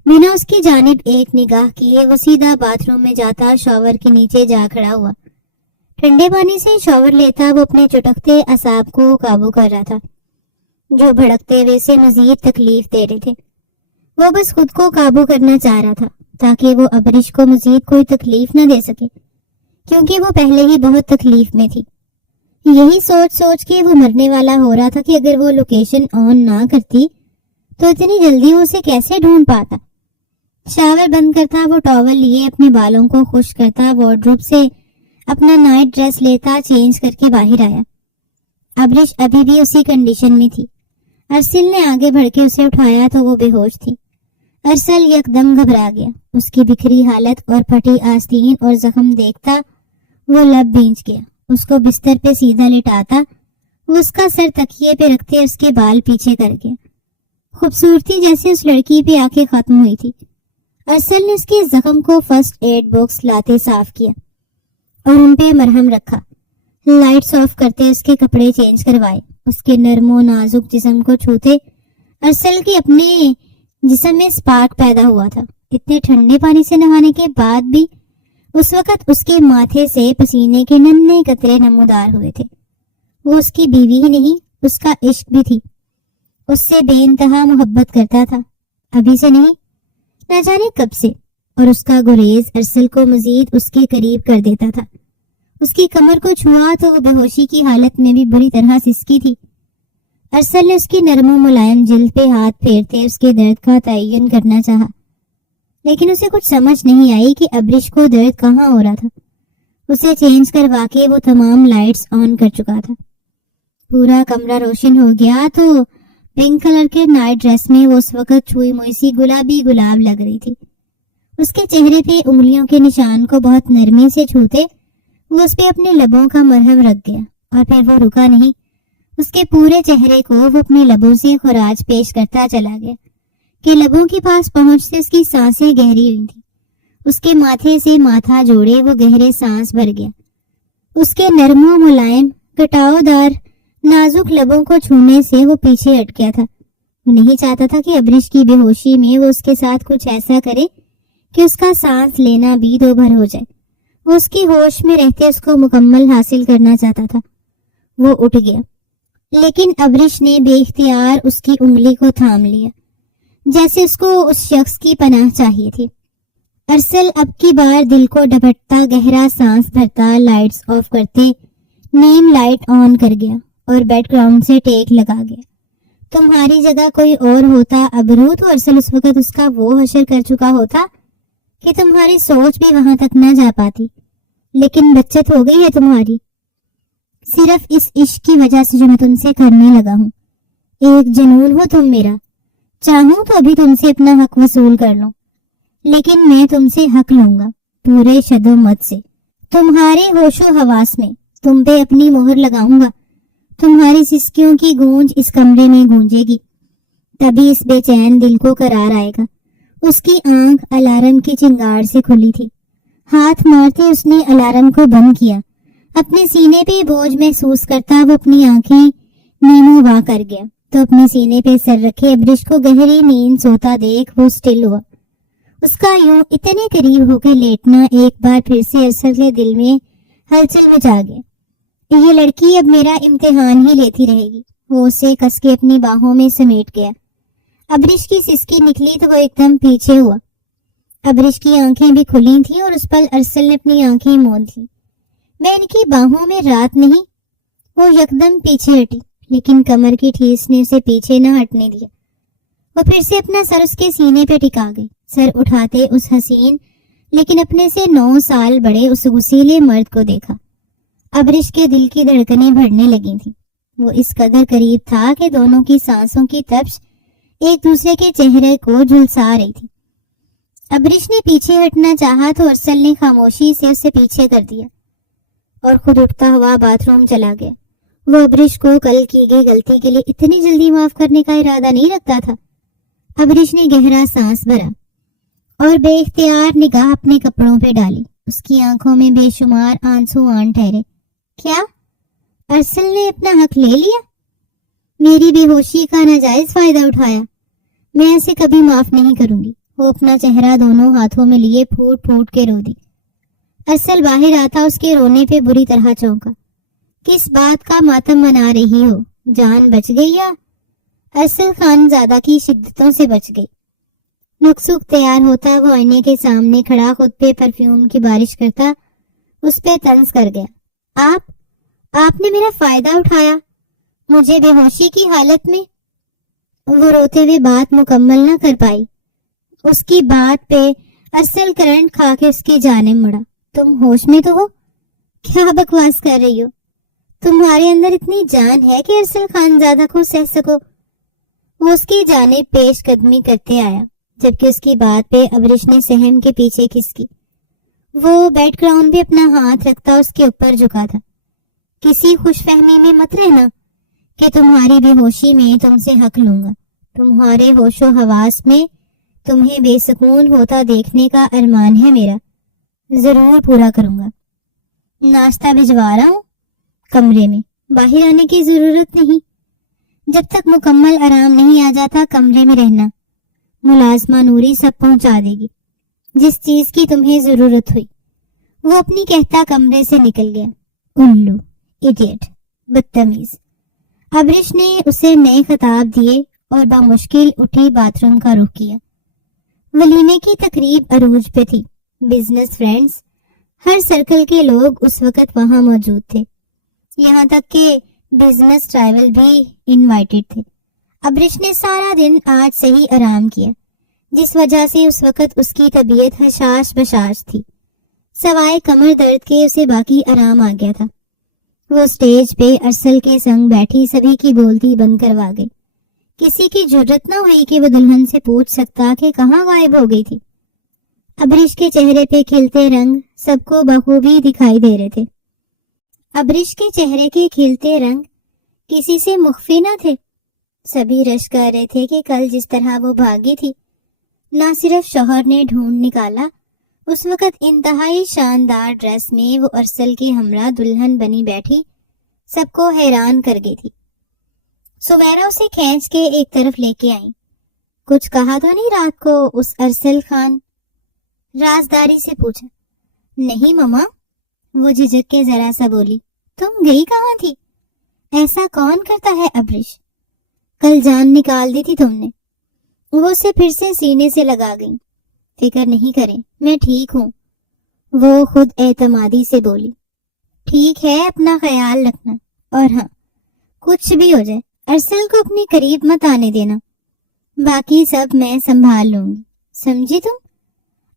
بنا اس کی جانب ایک نگاہ کیے وہ سیدھا باتھ روم میں جاتا شاور کے نیچے جا کھڑا ہوا۔ ٹھنڈے پانی سے شاور لیتا وہ اپنے چٹکتے اعصاب کو قابو کر رہا تھا جو بھڑکتے ہوئے سے مزید تکلیف دے رہے تھے۔ وہ بس خود کو قابو کرنا چاہ رہا تھا تاکہ وہ ابرش کو مزید کوئی تکلیف نہ دے سکے، کیونکہ وہ پہلے ہی بہت تکلیف میں تھی۔ یہی سوچ سوچ کے وہ مرنے والا ہو رہا تھا کہ اگر وہ لوکیشن آن نہ کرتی تو اتنی جلدی وہ اسے کیسے ڈھونڈ پاتا۔ شاور بند کرتا وہ ٹاول لیے اپنے بالوں کو خشک کرتا، وارڈروب سے اپنا نائٹ ڈریس لیتا، چینج کر کے باہر آیا۔ ابرش ابھی بھی اسی کنڈیشن میں تھی۔ ارسل نے آگے بڑھ کے اسے اٹھایا تو وہ بے ہوش تھی۔ ارسل یکدم گھبرا گیا۔ اس کی بکھری حالت اور پھٹی آستین اور زخم دیکھتا وہ لب بھینچ گیا۔ اس کو بستر پہ سیدھا لٹاتا وہ اس کا سر تکیے پہ رکھتے اس کے بال پیچھے کر گیا۔ خوبصورتی جیسے اس لڑکی پہ آ کے ختم ہوئی تھی۔ ارسل نے اس کے زخم کو فرسٹ ایڈ باکس لاتے صاف کیا اور ان پہ مرہم رکھا۔ لائٹس آف کرتے اس کے کپڑے چینج کروائے۔ اس کے نرم و نازک جسم کو چھوتے ارسل کے اپنے جسم میں سپارک پیدا ہوا تھا۔ اتنے ٹھنڈے پانی سے نہانے کے بعد بھی اس وقت اس کے ماتھے سے پسینے کے ننھے قطرے نمودار ہوئے تھے۔ وہ اس کی بیوی ہی نہیں، اس کا عشق بھی تھی، اس سے بے انتہا محبت کرتا تھا، ابھی سے نہیں، نہ جانے کب سے، اور اس کا گریز ارسل کو مزید اس کے قریب کر دیتا تھا۔ اس کی کمر کو چھوا تو وہ بے ہوشی کی حالت میں بھی بری طرح سسکی تھی۔ ارسل نے اس کی نرم و ملائم جلد پہ ہاتھ پھیرتے اس کے درد کا تعین کرنا چاہا، لیکن اسے کچھ سمجھ نہیں آئی کہ ابرش کو درد کہاں ہو رہا تھا۔ اسے چینج کروا کے وہ تمام لائٹس آن کر چکا تھا۔ پورا کمرہ روشن ہو گیا تو پنک کلر کے نائٹ ڈریس میں وہ اس وقت چھوئی موئی سی گلابی گلاب لگ رہی تھی۔ اس کے چہرے پہ انگلیوں کے نشان کو بہت نرمی سے چھوتے وہ اس پہ اپنے لبوں کا مرہم رکھ گیا، اور پھر وہ رکا نہیں، اس کے پورے چہرے کو وہ اپنے لبوں سے خراج پیش کرتا چلا گیا کہ لبوں کے پاس پہنچتے اس کی سانسیں گہری ہوئی تھی۔ اس کے ماتھے سے ماتھا جوڑے وہ گہرے سانس بھر گیا۔ اس کے نرم و ملائم کٹاؤ دار نازک لبوں کو چھونے سے وہ پیچھے ہٹ گیا تھا۔ وہ نہیں چاہتا تھا کہ ابرش کی بے ہوشی میں وہ اس کے ساتھ کچھ ایسا کرے کہ اس کا سانس لینا بھی دو بھر ہو جائے۔ وہ اس کی ہوش میں رہتے اس کو مکمل حاصل کرنا چاہتا تھا۔ وہ اٹھ گیا، لیکن ابرش نے بے اختیار اس کی انگلی کو تھام لیا، جیسے اس کو اس شخص کی پناہ چاہیے تھی۔ ارسل اب کی بار دل کو ڈپٹتا گہرا سانس بھرتا لائٹس آف کرتے نیم لائٹ آن کر گیا اور بیک گراؤنڈ سے ٹیک لگا گیا۔ تمہاری جگہ کوئی اور ہوتا ابرو تو ارسل اس وقت اس کا وہ حشر کر چکا ہوتا کہ تمہاری سوچ بھی وہاں تک نہ جا پاتی، لیکن بچت ہو گئی ہے تمہاری، صرف اس عشق کی وجہ سے جو میں تم سے کرنے لگا ہوں۔ ایک جنون ہو تم میرا، چاہوں تو ابھی تم سے اپنا حق وصول کر لوں، لیکن میں تم سے حق لوں گا پورے شد و مت سے، تمہارے ہوش و حواس میں، تم پہ اپنی مہر لگاؤں گا۔ تمہاری سسکیوں کی گونج اس کمرے میں گونجے گی، تبھی اس بے چین دل کو قرار آئے گا۔ اس کی آنکھ الارم کی چنگاڑ سے کھلی تھی، ہاتھ مارتے اس نے الارم کو بند کیا۔ اپنے سینے پہ بوجھ محسوس کرتا وہ اپنی آنکھیں نیمو وا کر گیا تو اپنے سینے پہ سر رکھے ابرش کو گہری نیند سوتا دیکھ وہ سٹل ہوا۔ اس کا یوں اتنے قریب ہو کے لیٹنا ایک بار پھر سے ارسل کے دل میں ہلچل مچا گیا۔ یہ لڑکی اب میرا امتحان ہی لیتی رہے گی۔ وہ اسے کس کے اپنی باہوں میں سمیٹ گیا۔ ابرش کی سسکی نکلی تو وہ ایک دم پیچھے ہوا۔ ابرش کی آنکھیں بھی کھلی تھیں اور اس پل ارسل نے اپنی آنکھیں موند لی۔ میں ان کی باہوں میں رات نہیں۔ وہ یکدم پیچھے ہٹی، لیکن کمر کی ٹھیس نے اسے پیچھے نہ ہٹنے دیا۔ وہ پھر سے اپنا سر اس کے سینے پہ ٹکا گئی، سر اٹھاتے اس حسین لیکن اپنے سے 9 سال بڑے اس غسیلے مرد کو دیکھا۔ ابرش کے دل کی دھڑکنیں بڑھنے لگی تھیں۔ وہ اس قدر قریب تھا کہ دونوں کی سانسوں کی تپش ایک دوسرے کے چہرے کو جھلسا رہی تھی۔ ابرش نے پیچھے ہٹنا چاہا تو ارسل نے خاموشی سے اسے پیچھے کر دیا اور خود اٹھتا ہوا باتھ روم چلا گیا۔ وہ ابرش کو کل کی گئی غلطی کے لیے اتنی جلدی معاف کرنے کا ارادہ نہیں رکھتا تھا۔ ابرش نے گہرا سانس بھرا اور بے اختیار نگاہ اپنے کپڑوں پہ ڈالی۔ اس کی آنکھوں میں بے شمار آنسو آن ٹھہرے۔ کیا ارسل نے اپنا حق لے لیا؟ میری بے ہوشی کا ناجائز فائدہ اٹھایا؟ میں اسے کبھی معاف نہیں کروں گی۔ وہ اپنا چہرہ دونوں ہاتھوں میں لیے پھوٹ پھوٹ کے رو دی۔ ارسل باہر آتا اس کے رونے پہ بری طرح چونکا۔ کس بات کا ماتم منا رہی ہو؟ جان بچ گئی یا؟ ارسل خان زادہ کی شدتوں سے بچ گئی۔ نقص تیار ہوتا وہ آئینے کے سامنے کھڑا خود پہ پرفیوم کی بارش کرتا اس پہ طنز کر گیا۔ آپ نے میرا فائدہ اٹھایا مجھے بے ہوشی کی حالت میں؟ وہ روتے ہوئے بات مکمل نہ کر پائی۔ اس کی بات پہ ارسل کرنٹ کھا کے اس کی جانب مڑا۔ تم ہوش میں تو ہو؟ کیا بکواس کر رہی ہو؟ تمہارے اندر اتنی جان ہے کہ ارسل خان زادہ کو سہ سکو؟ وہ اس کی جانب پیش قدمی کرتے آیا، جبکہ اس کی بات پہ ابرش نے سہم کے پیچھے کھسکی۔ وہ بیڈ گراؤنڈ پہ اپنا ہاتھ رکھتا اس کے اوپر جھکا تھا۔ کسی خوش فہمی میں مت رہنا کہ تمہاری بے ہوشی میں تم سے حق لوں گا۔ تمہارے ہوش و حواس میں تمہیں بے سکون ہوتا دیکھنے کا ارمان ہے میرا، ضرور پورا کروں گا۔ ناشتہ بھجوا رہا ہوں کمرے میں، باہر آنے کی ضرورت نہیں۔ جب تک مکمل آرام نہیں آ جاتا کمرے میں رہنا، ملازمہ نوری سب پہنچا دے گی۔ جس چیز کی تمہیں ضرورت ہوئی۔ وہ اپنی کہتا کمرے سے نکل گیا۔ الو، ایڈیٹ، بدتمیز۔ ابرش نے اسے نئے خطاب دیے اور بامشکل اٹھی باتھ روم کا رخ کیا۔ ولیمے کی تقریب عروج پہ تھی۔ بزنس فرینڈز، ہر سرکل کے لوگ اس وقت وہاں موجود تھے، یہاں تک کہ بزنس ٹرائیول بھی انوائٹڈ تھے۔ ابرش نے سارا دن آج صحیح آرام کیا، جس وجہ سے اس وقت اس کی طبیعت حشاش بشاش تھی۔ سوائے کمر درد کے اسے باقی آرام آ گیا تھا۔ وہ اسٹیج پہ ارسل کے سنگ بیٹھی سبھی کی بولتی بند کروا گئی۔ کسی کی جرت نہ ہوئی کہ وہ دلہن سے پوچھ سکتا کہ کہاں غائب ہو گئی تھی۔ ابرش کے چہرے پہ کھلتے رنگ سب کو بخوبی دکھائی دے رہے تھے۔ ابرش کے چہرے کے کھلتے رنگ کسی سے مخفی نہ تھے۔ سبھی رش کر رہے تھے کہ کل جس طرح وہ بھاگی تھی، نہ صرف شوہر نے ڈھونڈ نکالا، اس وقت انتہائی شاندار ڈریس میں وہ ارسل کے ہمراہ دلہن بنی بیٹھی سب کو حیران کر گئی تھی۔ سمیرہ اسے کھینچ کے ایک طرف لے کے آئی۔ کچھ کہا تو نہیں رات کو اس ارسل خان؟ رازداری سے پوچھا۔ نہیں مما، وہ جھجک کے ذرا سا بولی۔ تم گئی کہاں تھی؟ ایسا کون کرتا ہے ابرش؟ کل جان نکال دی تھی تم نے۔ وہ اسے پھر سے سینے سے لگا گئی۔ فکر نہیں کریں، میں ٹھیک ہوں، وہ خود اعتمادی سے بولی۔ ٹھیک ہے، اپنا خیال رکھنا، اور ہاں، کچھ بھی ہو جائے ارسل کو اپنی قریب مت آنے دینا، باقی سب میں سنبھال لوں گی، سمجھی تم؟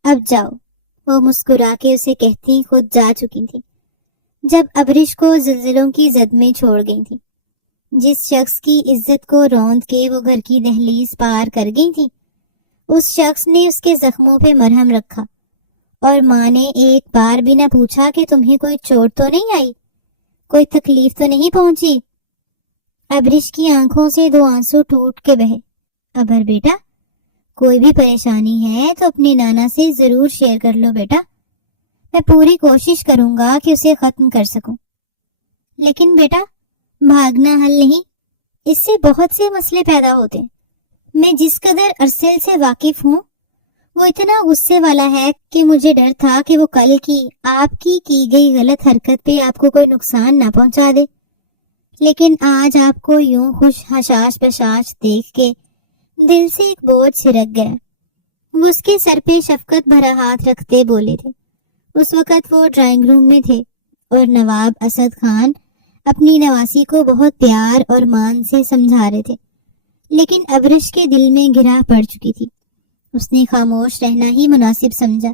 اب جاؤ، وہ مسکرا کے اسے کہتی خود جا چکی تھی جب ابرش کو زلزلوں کی زد میں چھوڑ گئی تھی۔ جس شخص کی عزت کو روند کے وہ گھر کی دہلیز پار کر گئی تھی، اس شخص نے اس کے زخموں پہ مرہم رکھا، اور ماں نے ایک بار بھی نہ پوچھا کہ تمہیں کوئی چوٹ تو نہیں آئی، کوئی تکلیف تو نہیں پہنچی۔ ابرش کی آنکھوں سے دو آنسو ٹوٹ کے بہے۔ ابر بیٹا، کوئی بھی پریشانی ہے تو اپنی نانا سے ضرور شیئر کر لو بیٹا، میں پوری کوشش کروں گا کہ اسے ختم کر سکوں۔ لیکن بیٹا، بھاگنا حل نہیں، اس سے بہت سے مسئلے پیدا ہوتے ہیں۔ میں جس قدر ارسل سے واقف ہوں، وہ اتنا غصے والا ہے کہ مجھے ڈر تھا کہ وہ کل کی آپ کی گئی غلط حرکت پہ آپ کو کوئی نقصان نہ پہنچا دے، لیکن آج آپ کو یوں خوش حشاش بشاش دیکھ کے دل سے ایک بوجھ سرک گیا۔ وہ اس کے سر پہ شفقت بھرا ہاتھ رکھتے بولے تھے۔ اس وقت وہ ڈرائنگ روم میں تھے اور نواب اسد خان اپنی نواسی کو بہت پیار اور مان سے سمجھا رہے تھے، لیکن ابرش کے دل میں گرہ پڑ چکی تھی۔ اس نے خاموش رہنا ہی مناسب سمجھا۔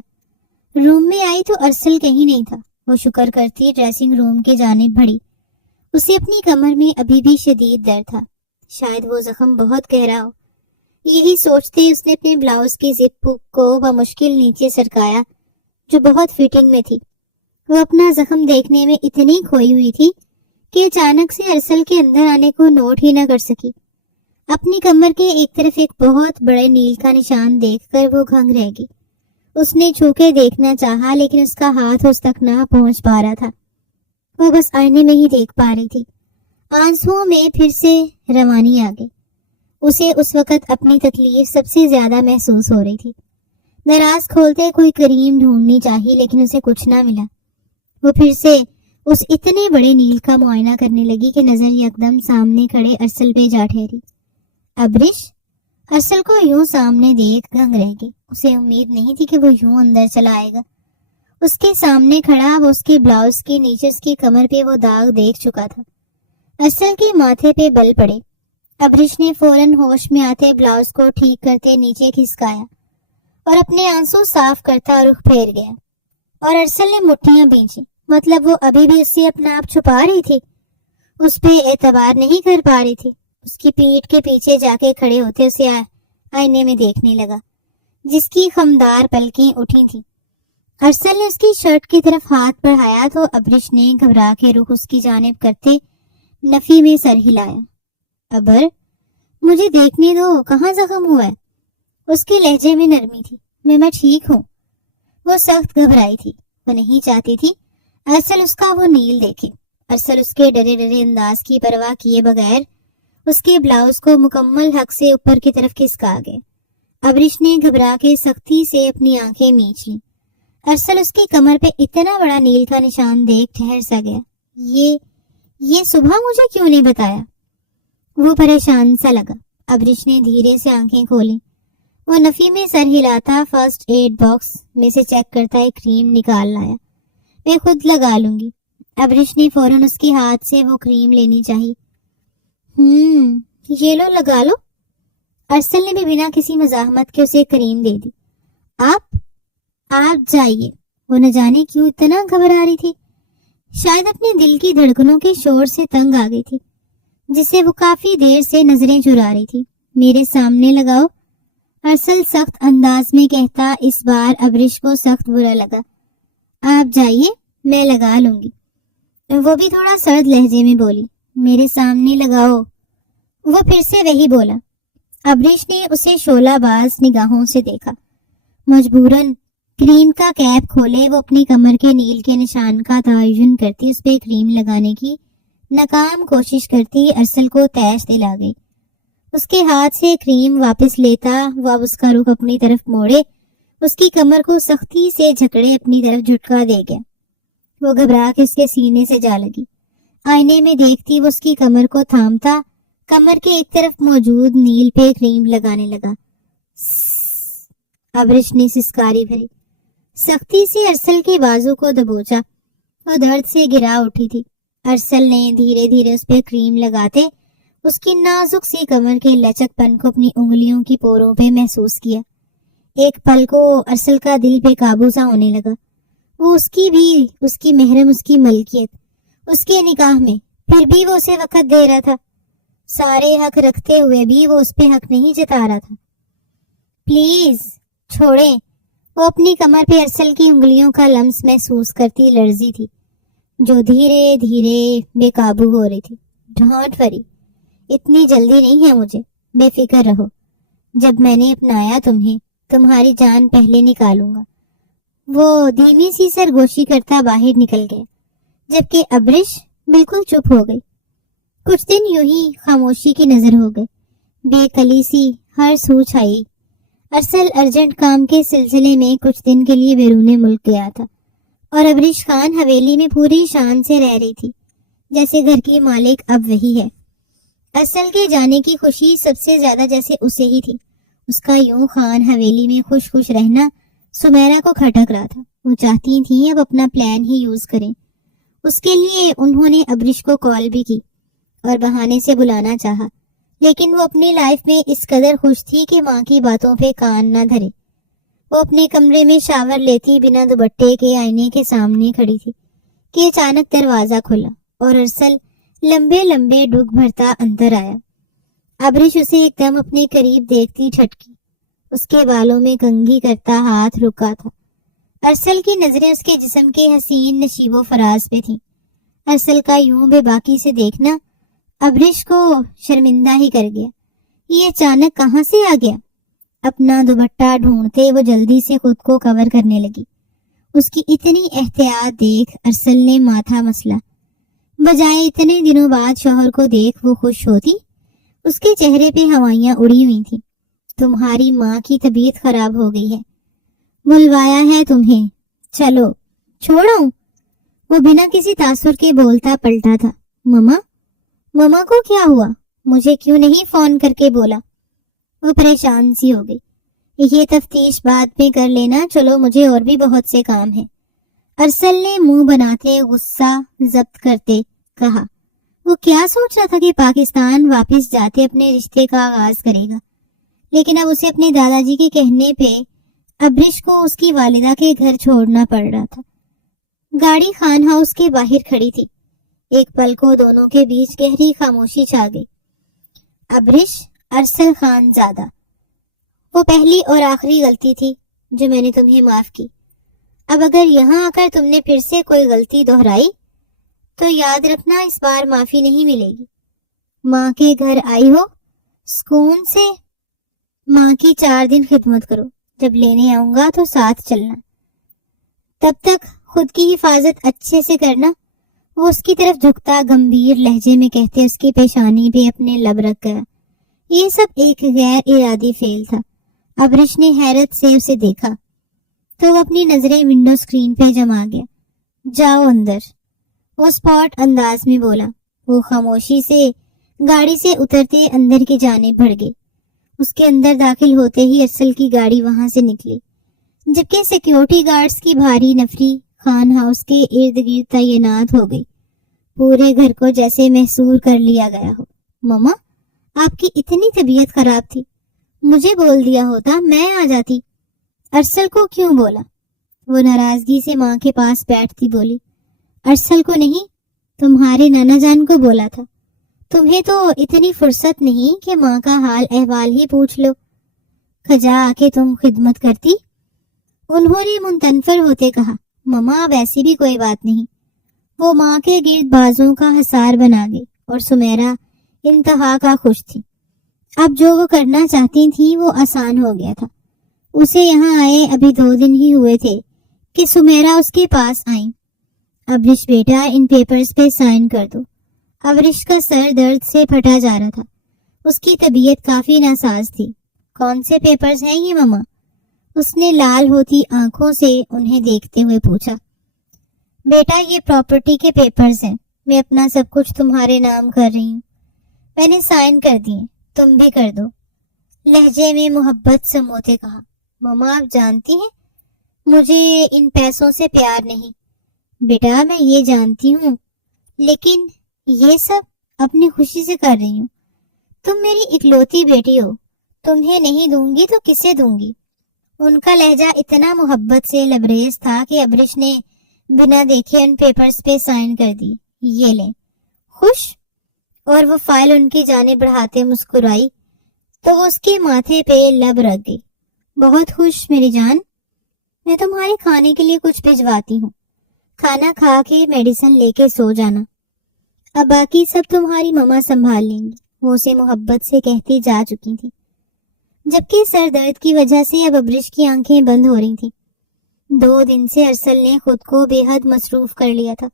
روم میں آئی تو ارسل کہیں نہیں تھا۔ وہ شکر کرتی ڈریسنگ روم کے جانب بڑھی۔ اسے اپنی کمر میں ابھی بھی شدید درد تھا، شاید وہ زخم بہت گہرا ہو۔ یہی سوچتے اس نے اپنے بلاؤز کی زپ کو بمشکل نیچے سرکایا جو بہت فٹنگ میں تھی۔ وہ اپنا زخم دیکھنے میں اتنی کھوئی ہوئی تھی کہ اچانک سے ارسل کے اندر آنے کو نوٹ ہی نہ کر سکی۔ اپنی کمر کے ایک طرف ایک بہت بڑے نیل کا نشان دیکھ کر وہ گھنگ رہ گئی۔ اس نے چھو کے دیکھنا چاہا لیکن اس کا ہاتھ اس تک نہ پہنچ پا رہا تھا۔ وہ بس آئینے میں ہی دیکھ پا رہی تھی۔ آنسوؤں میں پھر سے روانی آ گئی۔ اسے اس وقت اپنی تکلیف سب سے زیادہ محسوس ہو رہی تھی۔ دراز کھولتے کوئی کریم ڈھونڈنی چاہی لیکن اسے کچھ نہ ملا۔ وہ پھر سے اس اتنے بڑے نیل کا معائنہ کرنے لگی کہ نظر یکدم سامنے کھڑے ارسل پہ جا ٹھہری۔ ابرش ارسل کو یوں سامنے دیکھ دنگ رہ گئی۔ اسے امید نہیں تھی کہ وہ یوں اندر چلا آئے گا۔ اس کے سامنے کھڑا وہ اس کے بلاؤز کے نیچے اس کی کمر پہ وہ داغ دیکھ چکا تھا۔ ارسل کے ماتھے پہ بل پڑے۔ ابرش نے فوراً ہوش میں آتے بلاؤز کو ٹھیک کرتے نیچے کھسکایا اور اپنے آنسو صاف کرتا رخ پھیر گیا، اور ارسل نے مٹھیاں بھینچی۔ مطلب وہ ابھی بھی اس سے اپنا آپ چھپا رہی تھی، اس پہ اعتبار نہیں کر پا رہی تھی۔ اس کی پیٹھ کے پیچھے جا کے کھڑے ہوتے اسے آئینے میں دیکھنے لگا جس کی خمدار پلکیں اٹھی تھیں۔ ارسل نے اس کی شرٹ کی طرف ہاتھ بڑھایا تو ابرش نے گھبرا کے رخ اس کی جانب کرتے نفی میں سر ہلایا۔ ابر، مجھے دیکھنے دو، کہاں زخم ہوا ہے؟ اس کے لہجے میں نرمی تھی۔ میں ٹھیک ہوں۔ وہ سخت گھبرائی تھی۔ وہ نہیں چاہتی تھی ارسل اس کا وہ نیل دیکھے۔ ارسل اس کے ڈرے ڈرے انداز کی پرواہ کیے بغیر اس کے بلاؤز کو مکمل حق سے اوپر کی طرف کھسکا گئے۔ ابرش نے گھبرا کے سختی سے اپنی آنکھیں میچ لیں۔ ارسل اس کی کمر پہ اتنا بڑا نیل کا نشان دیکھ ٹھہر سا گیا۔ یہ صبح مجھے کیوں نہیں بتایا؟ وہ پریشان سا لگا۔ ابرش نے دھیرے سے آنکھیں کھولیں۔ وہ نفی میں سر ہلاتا فرسٹ ایڈ باکس میں سے چیک کرتا ایک کریم نکال لایا۔ میں خود لگا لوں گی۔ ابرش نے فوراً اس کے ہاتھ سے وہ کریم لینی چاہی۔ یہ لو، لگا لو۔ ارسل نے بھی بنا کسی مزاحمت کے اسے کریم دے دی۔ آپ جائیے۔ وہ نہ جانے کیوں اتنا گھبرا رہی تھی، شاید اپنے دل کی دھڑکنوں کے شور سے تنگ آ گئی تھی جسے وہ کافی دیر سے نظریں چرا رہی تھی۔ میرے سامنے لگاؤ، ارسل سخت انداز میں کہتا۔ اس بار ابرش کو سخت برا لگا۔ آپ جائیے، میں لگا لوں گی۔ وہ بھی تھوڑا سرد لہجے میں بولی، میرے سامنے لگاؤ۔ وہ پھر سے وہی بولا۔ ابرش نے اسے شعلہ باز نگاہوں سے دیکھا۔ مجبوراً کریم کا کیپ کھولے وہ اپنی کمر کے نیل کے نشان کا تعین کرتی اس پہ کریم لگانے کی ناکام کوشش کرتی ارسل کو تیش دلا گئی۔ اس کے ہاتھ سے کریم واپس لیتا وہ اب اس کا رخ اپنی طرف موڑے اس کی کمر کو سختی سے جھکڑے اپنی طرف جھٹکا دے گیا۔ وہ گھبرا کے اس کے سینے سے جا لگی۔ آئینے میں دیکھتی وہ اس کی کمر کو تھامتا کمر کے ایک طرف موجود نیل پہ کریم لگانے لگا۔ ابرش نے سسکاری بھری، سختی سے ارسل کے بازو کو دبوچا۔ وہ درد سے گرا اٹھی تھی۔ ارسل نے دھیرے دھیرے اس پہ کریم لگاتے اس کی نازک سی کمر کے لچک پن کو اپنی انگلیوں کی پوروں پہ محسوس کیا۔ ایک پل کو ارسل کا دل بے قابو سا ہونے لگا۔ وہ اس کی بھی، اس کی محرم، اس کی ملکیت، اس کے نکاح میں، پھر بھی وہ اسے وقت دے رہا تھا۔ سارے حق رکھتے ہوئے بھی وہ اس پہ حق نہیں جتا رہا تھا۔ پلیز چھوڑیں۔ وہ اپنی کمر پہ ارسل کی انگلیوں کا لمس محسوس کرتی لرزی تھی جو دھیرے دھیرے بے قابو ہو رہی تھی۔ ڈونٹ وری، اتنی جلدی نہیں ہے مجھے، بے فکر رہو۔ جب میں نے اپنایا تمہیں، تمہاری جان پہلے نکالوں گا۔ وہ دھیمی سی سرگوشی کرتا باہر نکل گیا جبکہ ابرش بالکل چپ ہو گئی۔ کچھ دن یوں ہی خاموشی کی نظر ہو گئے۔ بے کلی سی ہر سو چھائی۔ ارسل ارجنٹ کام کے سلسلے میں کچھ دن کے لیے بیرون ملک گیا تھا اور ابرش خان حویلی میں پوری شان سے رہ رہی تھی جیسے گھر کی مالک اب وہی ہے۔ ارسل کے جانے کی خوشی سب سے زیادہ جیسے اسے ہی تھی۔ اس کا یوں خان حویلی میں خوش خوش رہنا سمیرا کو کھٹک رہا تھا۔ وہ چاہتی تھیں اب اپنا پلان ہی یوز کریں۔ اس کے لیے انہوں نے ابرش کو کال بھی کی اور بہانے سے بلانا چاہا، لیکن وہ اپنی لائف میں اس قدر خوش تھی کہ ماں کی باتوں پہ کان نہ دھرے۔ وہ اپنے کمرے میں شاور لیتی بنا دوپٹے کے آئینے کے سامنے کھڑی تھی کہ اچانک دروازہ کھلا اور ارسل لمبے لمبے ڈگ بھرتا اندر آیا۔ ابرش اسے ایک دم اپنے قریب دیکھتی ٹھٹکی۔ اس کے بالوں میں کنگھی کرتا ہاتھ رکا تھا۔ ارسل کی نظریں اس کے جسم کے حسین نشیب و فراز پہ تھیں۔ ارسل کا یوں بے باکی سے دیکھنا ابرش کو شرمندہ ہی کر گیا۔ یہ اچانک کہاں سے آ گیا؟ اپنا دوپٹہ ڈھونڈتے وہ جلدی سے خود کو کور کرنے لگی۔ اس کی اتنی احتیاط دیکھ ارسل نے ماتھا مسلا۔ بجائے اتنے دنوں بعد شوہر کو دیکھ وہ خوش ہوتی، اس کے چہرے پہ ہوائیاں اڑی ہوئی تھیں۔ تمہاری ماں کی طبیعت خراب ہو گئی ہے، بلوایا ہے تمہیں، چلو چھوڑو۔ وہ بنا کسی تاثر کے بولتا پلٹا تھا۔ مما کو کیا ہوا؟ مجھے کیوں نہیں فون کر کے بولا؟ وہ پریشان سی ہو گئی۔ یہ تفتیش بعد میں کر لینا، چلو مجھے اور بھی بہت سے کام ہیں۔ ارسل نے منہ بناتے غصہ ضبط کرتے کہا۔ وہ کیا سوچ رہا تھا کہ پاکستان واپس جاتے اپنے رشتے کا آغاز کرے گا، لیکن اب اسے اپنے دادا جی کے کہنے پہ ابرش کو اس کی والدہ کے گھر چھوڑنا پڑ رہا تھا۔ گاڑی خان ہاؤس کے باہر کھڑی تھی۔ ایک پل کو دونوں کے بیچ گہری خاموشی چھا گئی۔ ابرش، ارسل خان زادہ، وہ پہلی اور آخری غلطی تھی جو میں نے تمہیں معاف کی۔ اب اگر یہاں آ کر تم نے پھر سے کوئی غلطی دہرائی تو یاد رکھنا اس بار معافی نہیں ملے گی۔ ماں کے گھر آئی ہو سکون سے، ماں کی 4 دن خدمت کرو، جب لینے آؤں گا تو ساتھ چلنا۔ تب تک خود کی حفاظت اچھے سے کرنا۔ وہ اس کی طرف جھکتا گمبھیر لہجے میں کہتے اس کی پیشانی پہ اپنے لب رکھ گیا۔ یہ سب ایک غیر ارادی فعل تھا۔ ابرش نے حیرت سے اسے دیکھا تو وہ اپنی نظریں ونڈو اسکرین پہ جما گیا. جاؤ اندر، وہ اسپاٹ انداز میں بولا. وہ خاموشی سے گاڑی سے اترتے اندر کی جانب بڑھ گئے. اس کے اندر داخل ہوتے ہی ارسل کی گاڑی وہاں سے نکلی، جبکہ سیکیورٹی گارڈز کی بھاری نفری خان ہاؤس کے ارد گرد تعینات ہو گئی. پورے گھر کو جیسے محصور کر لیا گیا ہو. ماما، آپ کی اتنی طبیعت خراب تھی، مجھے بول دیا ہوتا، میں آ جاتی. ارسل کو کیوں بولا؟ وہ ناراضگی سے ماں کے پاس بیٹھتی بولی. ارسل کو نہیں، تمہارے نانا جان کو بولا تھا. تمہیں تو اتنی فرصت نہیں کہ ماں کا حال احوال ہی پوچھ لو. کھجا آ کے تم خدمت کرتی. انہوں نے منتنفر ہوتے کہا. ماما، اب ایسی بھی کوئی بات نہیں. وہ ماں کے گرد بازوں کا حصار بنا گئی اور سمیرا انتہا کا خوش تھی. اب جو وہ کرنا چاہتی تھی وہ آسان ہو گیا تھا. اسے یہاں آئے ابھی 2 دن ہی ہوئے تھے کہ سمیرا اس کے پاس آئیں. ابرش بیٹا، ان پیپرز پہ سائن کر دو. ابرش کا سر درد سے پھٹا جا رہا تھا. اس کی طبیعت کافی ناساز تھی. کون سے پیپرز ہیں یہ ماما؟ اس نے لال ہوتی آنکھوں سے انہیں دیکھتے ہوئے پوچھا. بیٹا، یہ پراپرٹی کے پیپرز ہیں. میں اپنا سب کچھ تمہارے نام کر رہی ہوں. میں نے سائن کر دیے، تم بھی کر دو. لہجے میں محبت سموتے کہا. ماما، آپ جانتی ہیں مجھے ان پیسوں سے پیار نہیں. بیٹا، میں یہ جانتی ہوں، لیکن یہ سب اپنی خوشی سے کر رہی ہوں. تم میری اکلوتی بیٹی ہو، تمہیں نہیں دوں گی تو کسے دوں گی؟ ان کا لہجہ اتنا محبت سے لبریز تھا کہ ابرش نے بنا دیکھے ان پیپرز پہ سائن کر دی. یہ لیں. خوش؟ اور وہ فائل ان کی جانب بڑھاتے مسکرائی تو وہ اس کے ماتھے پہ لب رکھ گئی. بہت خوش میری جان. میں تمہارے کھانے کے لیے کچھ بھجواتی ہوں. کھانا کھا کے میڈیسن لے کے سو جانا. اب باقی سب تمہاری ماما سنبھال لیں گی، وہ اسے محبت سے کہتی جا چکی تھی. جبکہ سر درد کی وجہ سے اب ابرش کی آنکھیں بند ہو رہی تھیں. 2 دن سے ارسل نے خود کو بے حد مصروف کر لیا تھا.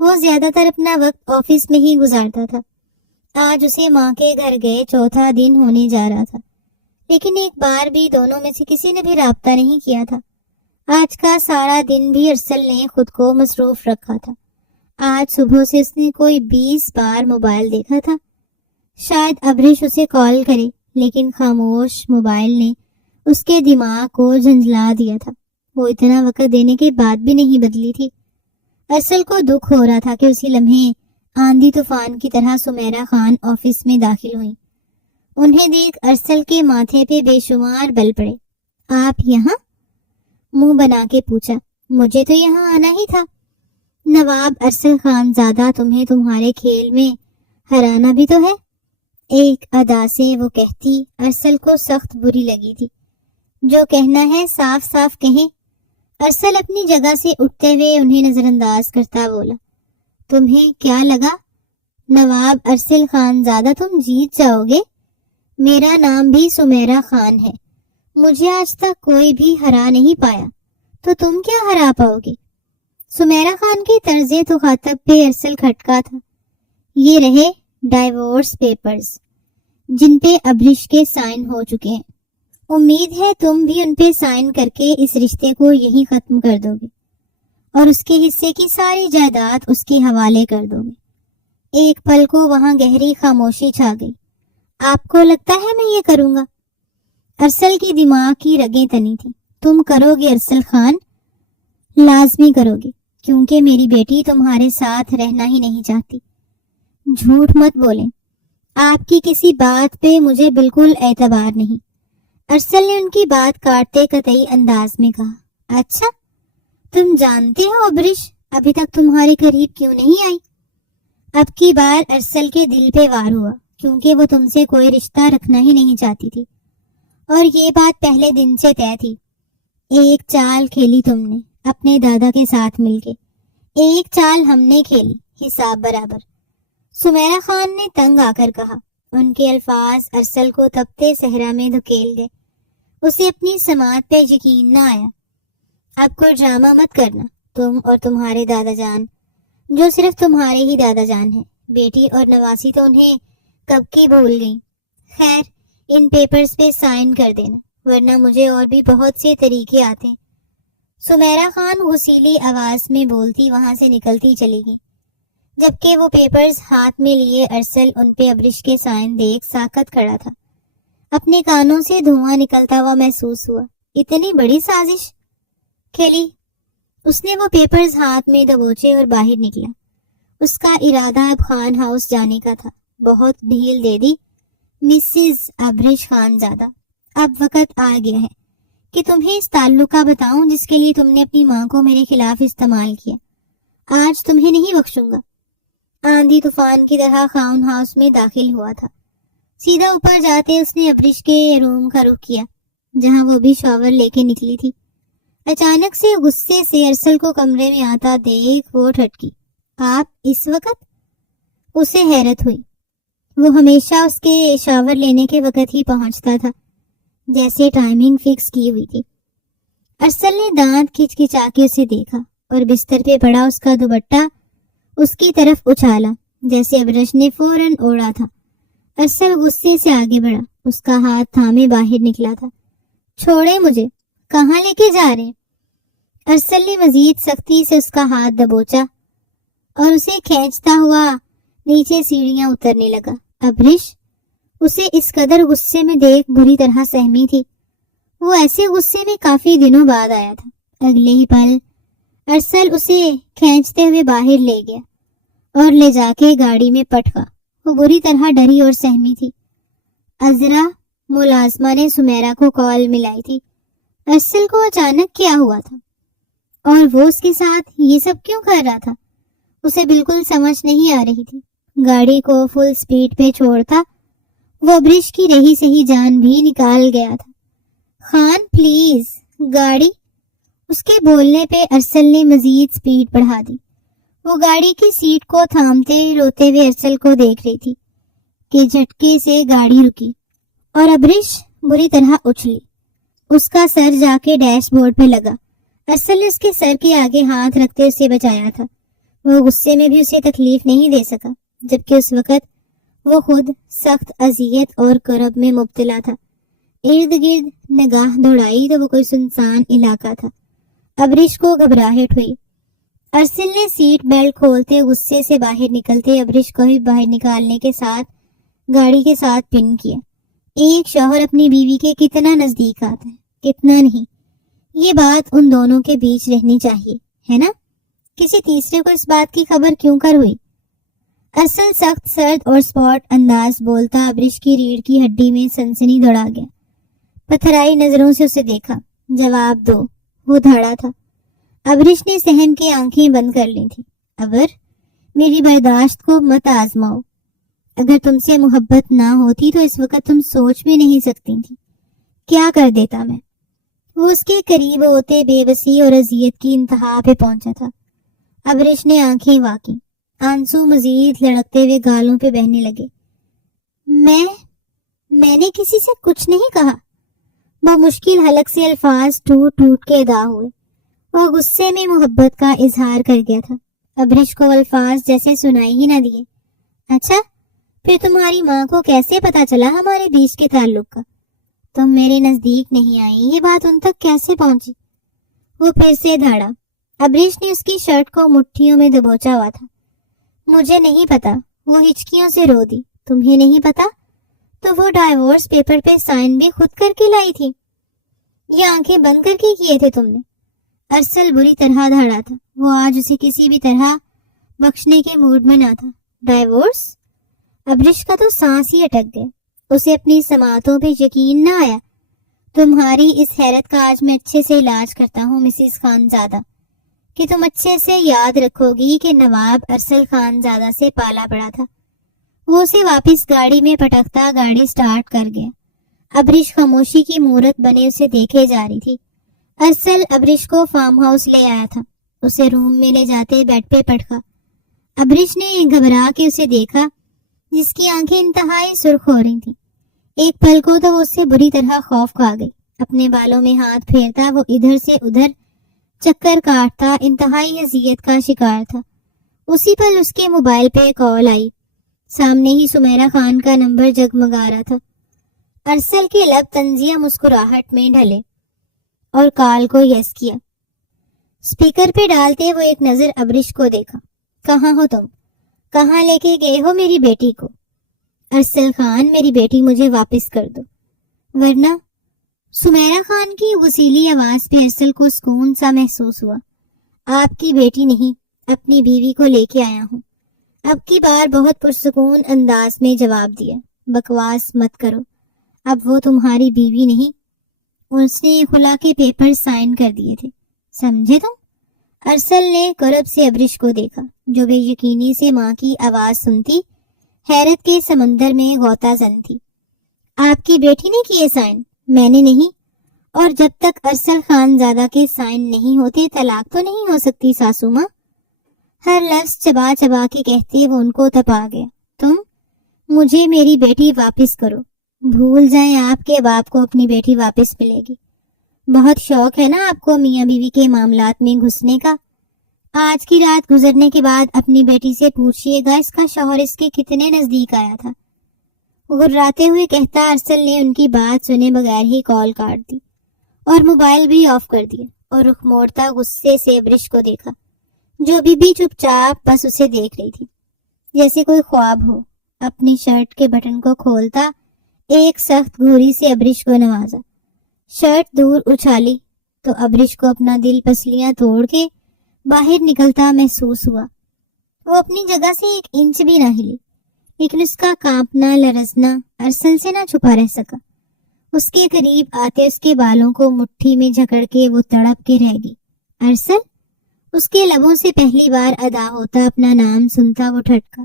وہ زیادہ تر اپنا وقت آفس میں ہی گزارتا تھا. آج اسے ماں کے گھر گئے 4تھا دن ہونے جا رہا تھا، لیکن ایک بار بھی دونوں میں سے کسی نے بھی رابطہ نہیں کیا تھا. آج کا سارا دن بھی ارسل نے خود کو مصروف رکھا تھا. آج صبح سے اس نے کوئی 20 بار موبائل دیکھا تھا. شاید ابرش اسے کال کرے، لیکن خاموش موبائل نے اس کے دماغ کو جھنجھلا دیا تھا. وہ اتنا وقت دینے کے بعد بھی نہیں بدلی تھی. ارسل کو دکھ ہو رہا تھا کہ اسی لمحے آندھی طوفان کی طرح سمیرا خان آفس میں داخل ہوئی. انہیں دیکھ ارسل کے ماتھے پہ بے شمار بل پڑے. آپ یہاں؟ منہ بنا کے پوچھا. مجھے تو یہاں آنا ہی تھا. نواب ارسل خان زادہ، تمہیں تمہارے کھیل میں ہرانا بھی تو ہے. ایک ادا سے وہ کہتی ارسل کو سخت بری لگی تھی. جو کہنا ہے صاف صاف کہیں. ارسل اپنی جگہ سے اٹھتے ہوئے انہیں نظر انداز کرتا بولا. تمہیں کیا لگا نواب ارسل خان زادہ تم جیت جاؤ گے؟ میرا نام بھی سمیرا خان ہے. مجھے آج تک کوئی بھی ہرا نہیں پایا، تو تم کیا ہرا پاؤ گے؟ سمیرا خان کے طرز مخاطب پہ ارسل کھٹکا تھا. یہ رہے ڈائیورس پیپرز جن پہ ابرش کے سائن ہو چکے ہیں. امید ہے تم بھی ان پہ سائن کر کے اس رشتے کو یہی ختم کر دو گے اور اس کے حصے کی ساری جائیداد اس کے حوالے کر دو گے. ایک پل کو وہاں گہری خاموشی چھا گئی. آپ کو لگتا ہے میں یہ کروں گا؟ ارسل کی دماغ کی رگیں تنی تھی. تم کرو گے ارسل خان، لازمی کرو گے، کیونکہ میری بیٹی تمہارے ساتھ رہنا ہی نہیں چاہتی. جھوٹ مت بولیں، آپ کی کسی بات پہ مجھے بالکل اعتبار نہیں. ارسل نے ان کی بات کاٹتے قطعی انداز میں کہا. اچھا، تم جانتے ہو ابرش ابھی تک تمہارے قریب کیوں نہیں آئی؟ اب کی بار ارسل کے دل پہ وار ہوا، کیونکہ وہ تم سے کوئی رشتہ رکھنا ہی نہیں چاہتی تھی، اور یہ بات پہلے دن سے طے تھی. ایک چال کھیلی تم نے اپنے دادا کے ساتھ مل کے، ایک چال ہم نے کھیلی، حساب برابر. سمیرا خان نے تنگ آ کر کہا. ان کے الفاظ ارسل کو تپتے صحرا میں دھکیل گئے. اسے اپنی سماعت پہ یقین نہ آیا. اب کوئی ڈرامہ مت کرنا. تم اور تمہارے دادا جان، جو صرف تمہارے ہی دادا جان ہیں، بیٹی اور نواسی تو انہیں کب کی بھول گئی. خیر، ان پیپرز پہ سائن کر دینا. ورنہ مجھے اور بھی بہت سے طریقے آتے۔ سمیرہ خان غصیلی آواز میں بولتی وہاں سے نکلتی چلی گئی، جبکہ وہ پیپرز ہاتھ میں لیے ارسل ان پہ ابرش کے سائن دیکھ ساکت کھڑا تھا۔ اپنے کانوں سے دھواں نکلتا ہوا محسوس ہوا۔ اتنی بڑی سازش کھیلی۔ اس نے وہ پیپرز ہاتھ میں دبوچے اور باہر نکلا۔ اس کا ارادہ اب خان ہاؤس جانے کا تھا۔ بہت ڈھیل دے دی مسز ابرش خان زادہ، اب وقت آ گیا ہے کہ تمہیں اس تعلق کا بتاؤں جس کے لیے تم نے اپنی ماں کو میرے خلاف استعمال کیا۔ آج تمہیں نہیں بخشوں گا۔ آندھی طوفان کی طرح خان ہاؤس میں داخل ہوا تھا۔ سیدھا اوپر جاتے اس نے ابرش کے روم کا رخ کیا جہاں وہ بھی شاور لے کے نکلی تھی۔ اچانک سے غصے سے ارسل کو کمرے میں آتا دیکھ وہ ٹھٹکی۔ آپ اس وقت؟ اسے حیرت ہوئی۔ وہ ہمیشہ اس کے شاور لینے کے وقت ہی پہنچتا تھا، جیسے ٹائمنگ فکس کی ہوئی تھی۔ ارسل نے دانت کھچ کھچا کے اسے دیکھا اور بستر پہ پڑا اس کا دوپٹہ اس کی طرف اچھالا جیسے ابرش نے فوراً اوڑا تھا۔ ارسل غصے سے آگے بڑھا، اس کا ہاتھ تھامے باہر نکلا تھا۔ چھوڑے مجھے، کہاں لے کے جا رہے ہیں؟ ارسل نے مزید سختی سے اس کا ہاتھ دبوچا اور اسے کھینچتا ہوا نیچے سیڑھیاں اترنے لگا۔ ابرش اسے اس قدر غصے میں دیکھ بری طرح سہمی تھی۔ وہ ایسے غصے میں کافی دنوں بعد آیا تھا۔ اگلے ہی پل ارسل اسے کھینچتے ہوئے باہر لے گیا اور لے جا کے گاڑی میں پٹکا۔ وہ بری طرح ڈری اور سہمی تھی۔ عذرا ملازمہ نے سمیرہ کو کال ملائی تھی۔ ارسل کو اچانک کیا ہوا تھا اور وہ اس کے ساتھ یہ سب کیوں کر رہا تھا؟ اسے بالکل سمجھ نہیں آ رہی تھی۔ گاڑی کو فل سپیڈ پہ چھوڑتا وہ ابرش کی رہی سہی جان بھی نکال گیا تھا۔ خان پلیز گاڑی۔ اس کے بولنے پہ ارسل نے مزید سپیڈ بڑھا دی۔ وہ گاڑی کی سیٹ کو تھامتے روتے ہوئے ارسل کو دیکھ رہی تھی کہ جھٹکے سے گاڑی رکی اور ابرش بری طرح اچھلی۔ اس کا سر جا کے ڈیش بورڈ پہ لگا۔ ارسل نے اس کے سر کے آگے ہاتھ رکھتے اسے بچایا تھا۔ وہ غصے میں بھی اسے تکلیف نہیں دے سکا، جبکہ اس وقت وہ خود سخت اذیت اور کرب میں مبتلا تھا۔ ارد گرد نگاہ دوڑائی تو وہ کوئی سنسان علاقہ تھا۔ ابرش کو گھبراہٹ ہوئی۔ ارسل نے سیٹ بیلٹ کھولتے غصے سے باہر نکلتے ابرش کو ہی باہر نکالنے کے ساتھ گاڑی کے ساتھ پن کیا۔ ایک شوہر اپنی بیوی کے کتنا نزدیک آتا ہے، کتنا نہیں، یہ بات ان دونوں کے بیچ رہنی چاہیے، ہے نا؟ کسی تیسرے کو اس بات کی خبر کیوں کر ہوئی؟ ارسل سخت سرد اور سپاٹ انداز بولتا ابرش کی ریڑھ کی ہڈی میں سنسنی دوڑا گیا۔ پتھرائی نظروں سے اسے دیکھا۔ جواب دو، وہ دھاڑا تھا۔ ابرش نے سہم کی آنکھیں بند کر لی تھی۔ ابر میری برداشت کو مت آزماؤ۔ اگر تم سے محبت نہ ہوتی تو اس وقت تم سوچ بھی نہیں سکتی تھی کیا کر دیتا میں۔ وہ اس کے قریب ہوتے بے بسی اور اذیت کی انتہا پہ پہنچا تھا۔ ابرش نے آنکھیں واقی، آنسو مزید لڑکتے ہوئے گالوں پہ بہنے لگے۔ میں نے کسی سے کچھ نہیں کہا۔ وہ مشکل حلق سے الفاظ ٹوٹ ٹوٹ کے ادا ہوئے۔ وہ غصے میں محبت کا اظہار کر گیا تھا۔ ابرش کو الفاظ جیسے سنائی ہی نہ دیے۔ اچھا، پھر تمہاری ماں کو کیسے پتا چلا ہمارے بیچ کے تعلق کا؟ تم میرے نزدیک نہیں آئی، یہ بات ان تک کیسے پہنچی؟ وہ پھر سے دھاڑا۔ ابرش نے اس کی شرٹ کو مٹھیوں میں دبوچا ہوا تھا۔ مجھے نہیں پتا۔ وہ ہچکیوں سے رو دی۔ تمہیں نہیں پتا؟ تو وہ ڈائیورس پیپر پہ سائن بھی خود کر کے لائی تھی؟ یہ آنکھیں بند کر کے کیے تھے تم نے؟ ارسل بری طرح دھاڑا تھا۔ وہ آج اسے کسی بھی طرح بخشنے کے موڈ میں نہ تھا۔ ڈائیورس؟ ابرش کا تو سانس ہی اٹک گیا۔ اسے اپنی سماعتوں پہ یقین نہ آیا۔ تمہاری اس حیرت کا آج میں اچھے سے علاج کرتا ہوں مسز خان زادہ، کہ تم اچھے سے یاد رکھو گی کہ نواب ارسل خان زادہ سے پالا پڑا تھا۔ وہ اسے واپس گاڑی میں پٹکتا گاڑی سٹارٹ کر گیا۔ ابرش خاموشی کی مورت بنے اسے دیکھے جا رہی تھی۔ ارسل ابرش کو فارم ہاؤس لے آیا تھا۔ اسے روم میں لے جاتے بیڈ پہ پٹکا۔ ابرش نے گھبرا کے اسے دیکھا، جس کی آنکھیں انتہائی سرخ ہو رہی تھیں۔ ایک پل کو تو وہ اس سے بری طرح خوف کھا گئی۔ اپنے بالوں میں ہاتھ پھیرتا وہ ادھر سے ادھر چکر کاٹتا انتہائی اذیت کا شکار تھا۔ اسی پل اس کے موبائل پہ کال آئی۔ سامنے ہی سمیرہ خان کا نمبر جگمگا رہا تھا۔ ارسل کے لب طنزیہ مسکراہٹ میں ڈھلے اور کال کو یس کیا۔ اسپیکر پہ ڈالتے وہ ایک نظر ابرش کو دیکھا۔ کہاں ہو تم؟ کہاں لے کے گئے ہو میری بیٹی کو؟ ارسل خان، میری بیٹی مجھے واپس کر دو ورنہ۔ سمیرہ خان کی غسیلی آواز پہ ارسل کو سکون سا محسوس ہوا۔ آپ کی بیٹی نہیں، اپنی بیوی کو لے کے آیا ہوں۔ اب کی بار بہت پرسکون انداز میں جواب دیا۔ بکواس مت کرو، اب وہ تمہاری بیوی نہیں، اس نے خلا کے پیپر سائن کر دیے تھے، سمجھے تم؟ ارسل نے قرب سے ابرش کو دیکھا جو بے یقینی سے ماں کی آواز سنتی حیرت کے سمندر میں غوطہ زن تھی۔ آپ کی بیٹی نے کیے سائن؟ میں نے نہیں، اور جب تک ارسل خان زادہ کے سائن نہیں ہوتے طلاق تو نہیں ہو سکتی ساسو ماں۔ ہر لفظ چبا چبا کے کہتے وہ ان کو تپا گیا۔ تم مجھے میری بیٹی واپس کرو، بھول جائیں آپ کے باپ کو اپنی بیٹی واپس ملے گی۔ بہت شوق ہے نا آپ کو میاں بیوی کے معاملات میں گھسنے کا۔ آج کی رات گزرنے کے بعد اپنی بیٹی سے پوچھئے گا اس کا شوہر اس کے کتنے نزدیک آیا تھا۔ غراتے ہوئے کہتا ارسل نے ان کی بات سنے بغیر ہی کال کاٹ دی اور موبائل بھی آف کر دیا اور رخ موڑتا غصے سے ابرش کو دیکھا جو بھی چپ چاپ بس اسے دیکھ رہی تھی جیسے کوئی خواب ہو۔ اپنی شرٹ کے بٹن کو کھولتا ایک سخت گھوری سے ابرش کو نوازا، شرٹ دور اچھالی تو ابرش کو اپنا دل پسلیاں توڑ کے باہر نکلتا محسوس ہوا۔ وہ اپنی جگہ سے ایک انچ بھی نہ ہلی، لیکن اس کا کانپنا لرزنا ارسل سے نہ چھپا رہ سکا۔ اس کے قریب آتے اس کے بالوں کو مٹھی میں جکڑ کے وہ تڑپ کے رہ گئی۔ ارسل! اس کے لبوں سے پہلی بار ادا ہوتا اپنا نام سنتا وہ ٹھٹکا۔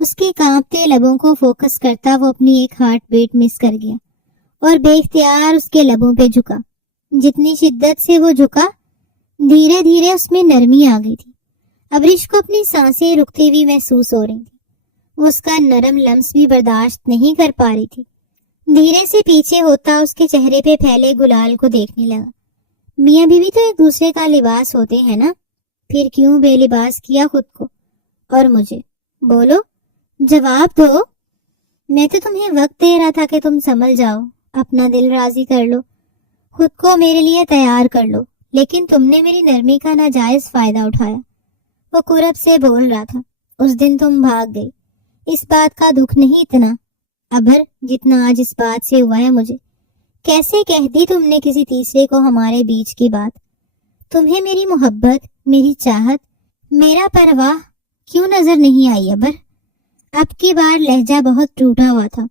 اس کے کانپتے لبوں کو فوکس کرتا وہ اپنی ایک ہارٹ بیٹ مس کر گیا اور بے اختیار اس کے لبوں پہ جھکا۔ جتنی شدت سے وہ جھکا دھیرے دھیرے اس میں نرمی آ گئی تھی۔ ابرش کو اپنی سانسیں رکتی ہوئی محسوس ہو رہی تھی۔ وہ اس کا نرم لمس بھی برداشت نہیں کر پا رہی تھی۔ دھیرے سے پیچھے ہوتا اس کے چہرے پہ پھیلے گلال کو دیکھنے لگا۔ میاں بیوی تو ایک دوسرے کا لباس ہوتے ہیں نا، پھر کیوں بے لباس کیا خود کو اور مجھے؟ بولو، جواب دو۔ میں تو تمہیں وقت دے رہا تھا کہ تم سنبھل جاؤ، اپنا دل راضی کر لو، خود کو میرے لیے تیار کر لو، لیکن تم نے میری نرمی کا ناجائز فائدہ اٹھایا۔ وہ قرب سے بول رہا تھا۔ اس دن تم بھاگ گئی، اس بات کا دکھ نہیں اتنا ابر جتنا آج اس بات سے ہوا ہے مجھے۔ کیسے کہہ دی تم نے کسی تیسرے کو ہمارے بیچ کی بات؟ تمہیں میری محبت، میری چاہت، میرا پرواہ کیوں نظر نہیں آئی ابر؟ اب کی بار لہجہ بہت ٹوٹا ہوا تھا۔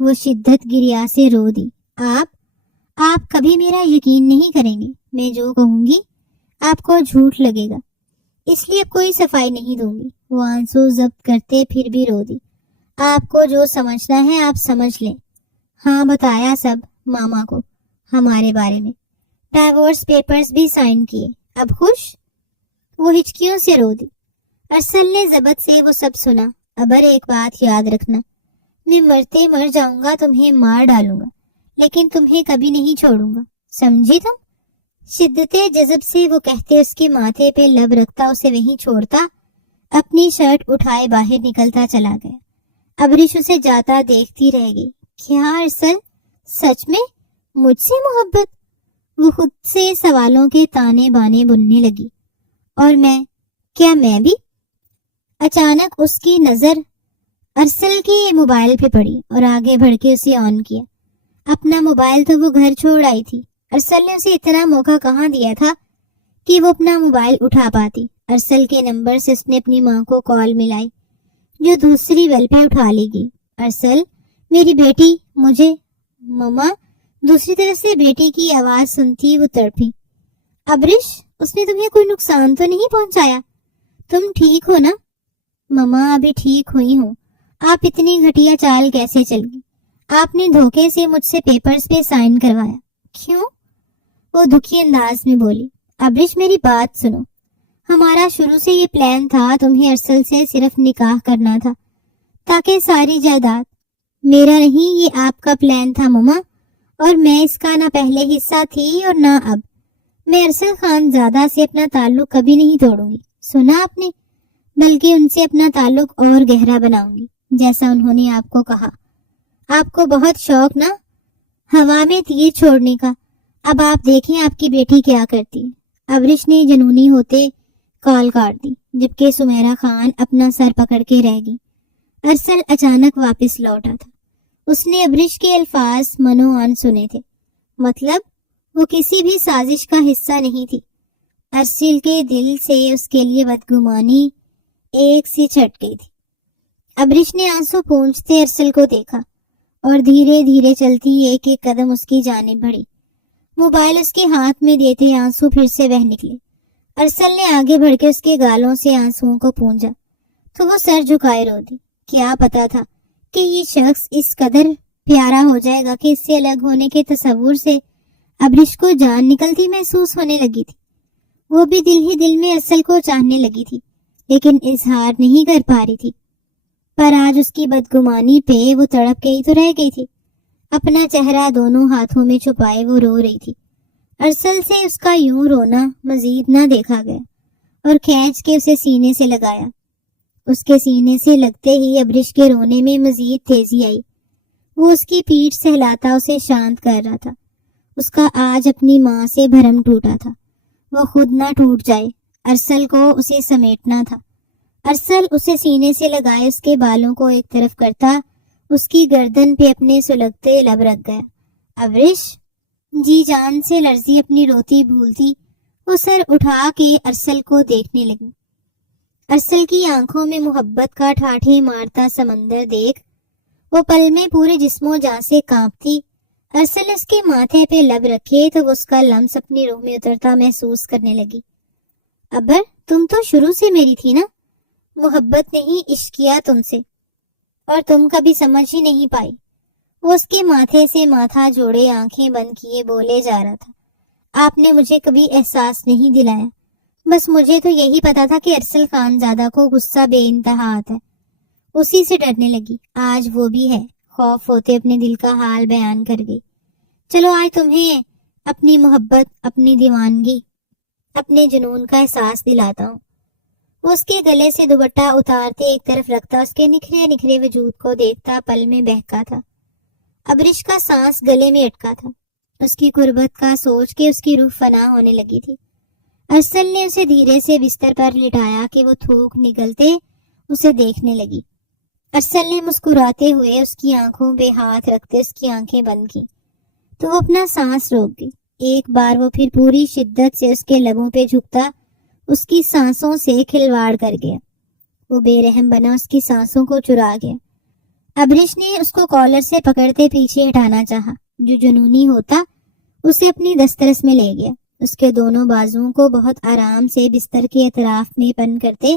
وہ شدت گریا سے رو دی۔ آپ کبھی میرا یقین نہیں کریں گے، میں جو کہوں گی آپ کو جھوٹ لگے گا، اس لیے کوئی صفائی نہیں دوں گی۔ وہ آنسو ضبط کرتے پھر بھی رو دی۔ آپ کو جو سمجھنا ہے آپ سمجھ لیں۔ ہاں بتایا سب ماما کو ہمارے بارے میں، ڈائیورس پیپرز بھی سائن کیے، اب خوش؟ وہ ہچکیوں سے رو دی۔ ارسل نے ضبط سے وہ سب سنا۔ ابر ایک بات یاد رکھنا، میں مرتے مر جاؤں گا، تمہیں مار ڈالوں گا، لیکن تمہیں کبھی نہیں چھوڑوں گا، سمجھی تم؟ شدت جذب سے وہ کہتے اس کے ماتھے پہ لب رکھتا اسے وہیں چھوڑتا اپنی شرٹ اٹھائے باہر نکلتا چلا گیا۔ ابرش اسے جاتا دیکھتی رہ گئی۔ کیا ارسل سچ میں مجھ سے محبت؟ وہ خود سے سوالوں کے تانے بانے بننے لگی۔ اور کیا میں بھی؟ اچانک اس کی نظر ارسل کے موبائل پہ پڑی اور آگے بڑھ کے اسے آن کیا۔ اپنا موبائل تو وہ گھر چھوڑ آئی تھی، ارسل نے اسے اتنا موقع کہاں دیا تھا کہ وہ اپنا موبائل اٹھا پاتی۔ ارسل کے نمبر سے اس نے اپنی ماں کو کال ملائی جو دوسری بیل پہ اٹھا لی گئی۔ ارسل، میری بیٹی، مجھے مما۔ دوسری طرف سے بیٹی کی آواز سنتی وہ تڑپی۔ ابرش، اس نے تمہیں کوئی نقصان تو نہیں پہنچایا؟ تم ٹھیک ہو نا؟ مما ابھی ٹھیک ہوئی ہوں۔ آپ اتنی گھٹیا چال کیسے چل گئی؟ آپ نے دھوکے سے مجھ سے پیپرز پہ سائن کروایا، کیوں؟ وہ دکھی انداز میں بولی۔ ابرش میری بات سنو، ہمارا شروع سے یہ پلان تھا، تمہیں ارسل سے صرف نکاح کرنا تھا تاکہ ساری جائیداد۔ میرا نہیں، یہ آپ کا پلان تھا مما، اور میں اس کا نہ پہلے حصہ تھی اور نہ اب۔ میں ارسل خان زادہ سے اپنا تعلق کبھی نہیں توڑوں گی، سنا آپ نے؟ بلکہ ان سے اپنا تعلق اور گہرا بناؤں گی، جیسا انہوں نے آپ کو کہا۔ آپ کو بہت شوق نا ہوا میں تیر چھوڑنے کا، اب آپ دیکھیں آپ کی بیٹی کیا کرتی ہے۔ ابرش نے جنونی ہوتے کال کاٹ دی، جبکہ سمیرا خان اپنا سر پکڑ کے رہ گئی۔ ارسل اچانک واپس لوٹا تھا۔ اس نے ابرش کے الفاظ منوان سنے تھے، مطلب وہ کسی بھی سازش کا حصہ نہیں تھی۔ ارسل کے دل سے اس کے لیے بدگمانی ایک سی چھٹ گئی تھی۔ ابرش نے آنسو پونچھتے ارسل کو دیکھا اور دھیرے دھیرے چلتی ایک ایک قدم اس کی جانب بڑھی۔ موبائل اس کے ہاتھ میں دیتے آنسو پھر سے بہہ نکلے۔ ارسل نے آگے بڑھ کے اس کے گالوں سے آنسوؤں کو پونجا تو وہ سر جھکائے رو دی۔ کیا پتا تھا کہ یہ شخص اس قدر پیارا ہو جائے گا کہ اس سے الگ ہونے کے تصور سے ابرش کو جان نکلتی محسوس ہونے لگی تھی۔ وہ بھی دل ہی دل میں ارسل کو چاہنے لگی تھی، لیکن اظہار نہیں کر پا رہی تھی۔ پر آج اس کی بدگمانی پہ وہ تڑپ گئی تو رہ گئی تھی۔ اپنا چہرہ دونوں ہاتھوں میں چھپائے وہ رو رہی تھی۔ ارسل سے اس کا یوں رونا مزید نہ دیکھا گیا اور کھینچ کے اسے سینے سے لگایا۔ اس کے سینے سے لگتے ہی ابرش کے رونے میں مزید تیزی آئی۔ وہ اس کی پیٹھ سہلاتا اسے شانت کر رہا تھا۔ اس کا آج اپنی ماں سے بھرم ٹوٹا تھا، وہ خود نہ ٹوٹ جائے۔ ارسل کو اسے سمیٹنا تھا۔ ارسل اسے سینے سے لگائے اس کے بالوں کو ایک طرف کرتا اس کی گردن پہ اپنے سلگتے لب رکھ گیا۔ ابرش جی جان سے لرزی اپنی روتی بھولتی وہ سر اٹھا کے ارسل کو دیکھنے لگی۔ ارسل کی آنکھوں میں محبت کا ٹھاٹھے مارتا سمندر دیکھ وہ پل میں پورے جسم و جان سے کانپتی۔ ارسل اس کے ماتھے پہ لب رکھے تو وہ اس کا لمس اپنی روح میں اترتا محسوس کرنے لگی۔ ابر تم تو شروع سے میری تھی نا، محبت نہیں عشق کیا تم سے، اور تم کبھی سمجھ ہی نہیں پائی۔ وہ اس کے ماتھے سے ماتھا جوڑے آنکھیں بند کیے بولے جا رہا تھا۔ آپ نے مجھے کبھی احساس نہیں دلایا، بس مجھے تو یہی پتا تھا کہ ارسل خان زادہ کو غصہ بے انتہا آتا ہے۔ اسی سے ڈرنے لگی، آج وہ بھی ہے۔ خوف ہوتے اپنے دل کا حال بیان کر گئی۔ چلو آج تمہیں اپنی محبت، اپنی دیوانگی، اپنے جنون کا احساس دلاتا ہوں۔ وہ اس کے گلے سے دوپٹہ اتارتے ایک طرف رکھتا اس کے نکھرے نکھرے وجود کو دیکھتا پل میں بہکا تھا۔ ابرش کا سانس گلے میں اٹکا تھا، اس کی قربت کا سوچ کے اس کی روح فنا ہونے لگی تھی۔ ارسل نے اسے دھیرے سے بستر پر لٹایا کہ وہ تھوک نگلتے اسے دیکھنے لگی۔ ارسل نے مسکراتے ہوئے اس کی آنکھوں پہ ہاتھ رکھتے اس کی آنکھیں بند کی تو وہ اپنا سانس روک گئی۔ ایک بار وہ پھر پوری شدت سے اس کے لبوں پہ جھکتا اس کی سانسوں سے کھلواڑ کر گیا۔ وہ بے رحم بنا اس کی سانسوں کو چرا گیا۔ ابرش نے اس کو کالر سے پکڑتے پیچھے ہٹانا چاہا، جو جنونی ہوتا اسے اپنی دسترس میں لے گیا۔ اس کے دونوں بازوؤں کو بہت آرام سے بستر کے اطراف میں بند کرتے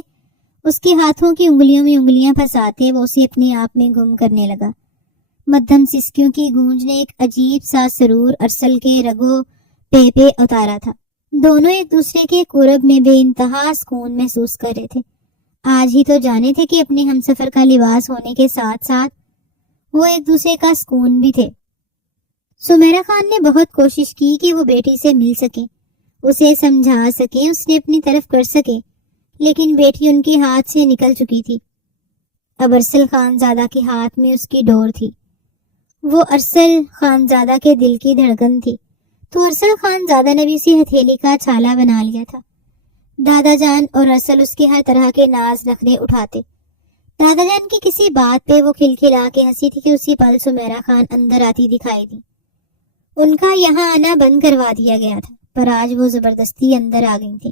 اس کے ہاتھوں کی انگلیوں میں انگلیاں پھنساتے وہ اسے اپنے آپ میں گم کرنے لگا۔ مدھم سسکیوں کی گونج نے ایک عجیب سا سرور ارسل کے رگوں پہ اتارا تھا۔ دونوں ایک دوسرے کے قرب میں بے انتہا سکون محسوس کر رہے تھے۔ آج ہی تو جانے تھے کہ اپنے ہمسفر کا لباس ہونے کے ساتھ ساتھ وہ ایک دوسرے کا سکون بھی تھے۔ سمیرا خان نے بہت کوشش کی کہ وہ بیٹی سے مل سکے، اسے سمجھا سکے، اس نے اپنی طرف کر سکے، لیکن بیٹی ان کے ہاتھ سے نکل چکی تھی۔ اب ارسل خان زادہ کے ہاتھ میں اس کی ڈور تھی۔ وہ ارسل خان زادہ کے دل کی دھڑکن تھی۔ تو ارسل خان زادہ نے بھی اسی ہتھیلی کا چھالا بنا لیا تھا۔ دادا جان اور ارسل اس کے ہر طرح کے ناز نخرے اٹھاتے۔ دادا جان کی کسی بات پہ وہ کھلکھلا کے ہنسی تھی کہ اسی پل سمیرا خان اندر آتی دکھائی دی۔ ان کا یہاں آنا بند کروا دیا گیا تھا، پر آج وہ زبردستی اندر آ گئی تھی۔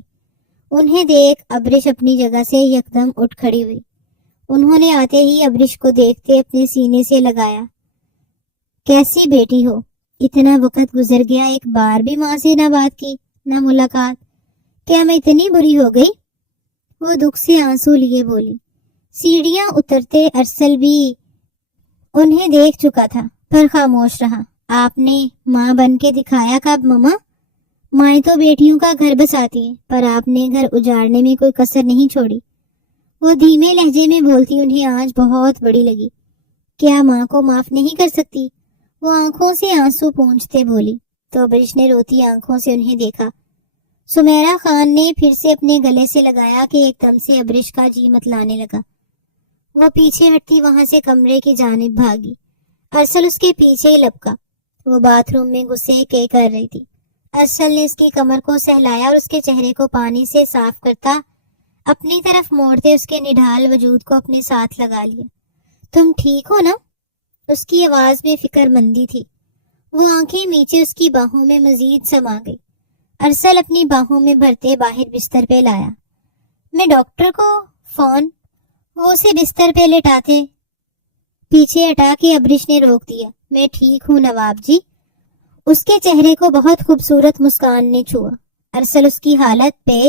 انہیں دیکھ ابرش اپنی جگہ سے یکدم اٹھ کھڑی ہوئی۔ انہوں نے آتے ہی ابرش کو دیکھتے اپنے سینے سے لگایا۔ کیسی بیٹی ہو، اتنا وقت گزر گیا، ایک بار بھی ماں سے نہ بات کی، نہ ملاقات، کیا میں اتنی بری ہو گئی؟ وہ دکھ سے آنسو لیے بولی۔ سیڑھیاں اترتے ارسل بھی انہیں دیکھ چکا تھا، پر خاموش رہا۔ آپ نے ماں بن کے دکھایا کب ماما؟ مائیں تو بیٹیوں کا گھر بساتی ہیں، پر آپ نے گھر اجاڑنے میں کوئی کسر نہیں چھوڑی۔ وہ دھیمے لہجے میں بولتی انہیں آج بہت بڑی لگی۔ کیا ماں کو معاف نہیں کر سکتی؟ وہ آنکھوں سے آنسو پونچھتے بولی۔ تو ابرش نے روتی آنکھوں سے انہیں دیکھا۔ سمیرا خان نے پھر سے اپنے گلے سے لگایا کہ ایک دم سے ابرش کا جی متلانے لگا۔ وہ پیچھے ہٹتی وہاں سے کمرے کی جانب بھاگی۔ ارسل اس کے پیچھے ہی لپکا۔ وہ باتھ روم میں گھسے کے کر رہی تھی۔ ارسل نے اس کی کمر کو سہلایا اور اس کے چہرے کو پانی سے صاف کرتا اپنی طرف موڑتے اس کے نڈھال وجود کو اپنے ساتھ لگا لیا۔ تم ٹھیک ہو نا؟ اس کی آواز میں فکر مندی تھی۔ وہ آنکھیں نیچے اس کی باہوں میں مزید سما گئی۔ ارسل اپنی باہوں میں بھرتے باہر بستر پہ لایا۔ میں ڈاکٹر کو فون۔ وہ اسے بستر پہ لٹاتے پیچھے ہٹا کے ابرش نے روک دیا۔ میں ٹھیک ہوں نواب جی۔ اس کے چہرے کو بہت خوبصورت مسکان نے چھوا۔ ارسل اس کی حالت پہ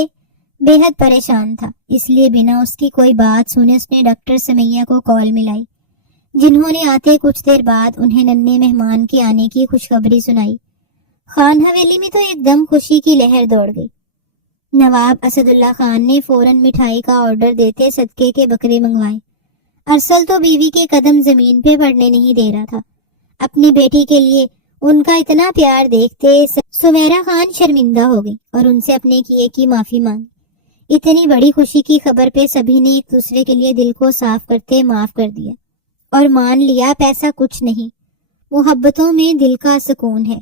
بے حد پریشان تھا، اس لیے بنا اس کی کوئی بات سنے اس نے ڈاکٹر سمیہ کو کال ملائی، جنہوں نے آتے کچھ دیر بعد انہیں ننھے مہمان کے آنے کی خوشخبری سنائی۔ خان حویلی میں تو ایک دم خوشی کی لہر دوڑ گئی۔ نواب اسد اللہ خان نے فوراً مٹھائی کا آرڈر دیتے صدقے کے بکرے منگوائے۔ ارسل تو بیوی کے قدم زمین پہ پڑنے نہیں دے رہا تھا۔ اپنی بیٹی کے لیے ان کا اتنا پیار دیکھتے سمیرہ خان شرمندہ ہو گئی اور ان سے اپنے کیے کی معافی مانگی۔ اتنی بڑی خوشی کی خبر پہ سبھی نے ایک دوسرے کے لیے دل کو صاف کرتے معاف کر دیا اور مان لیا پیسہ کچھ نہیں، محبتوں میں دل کا سکون ہے۔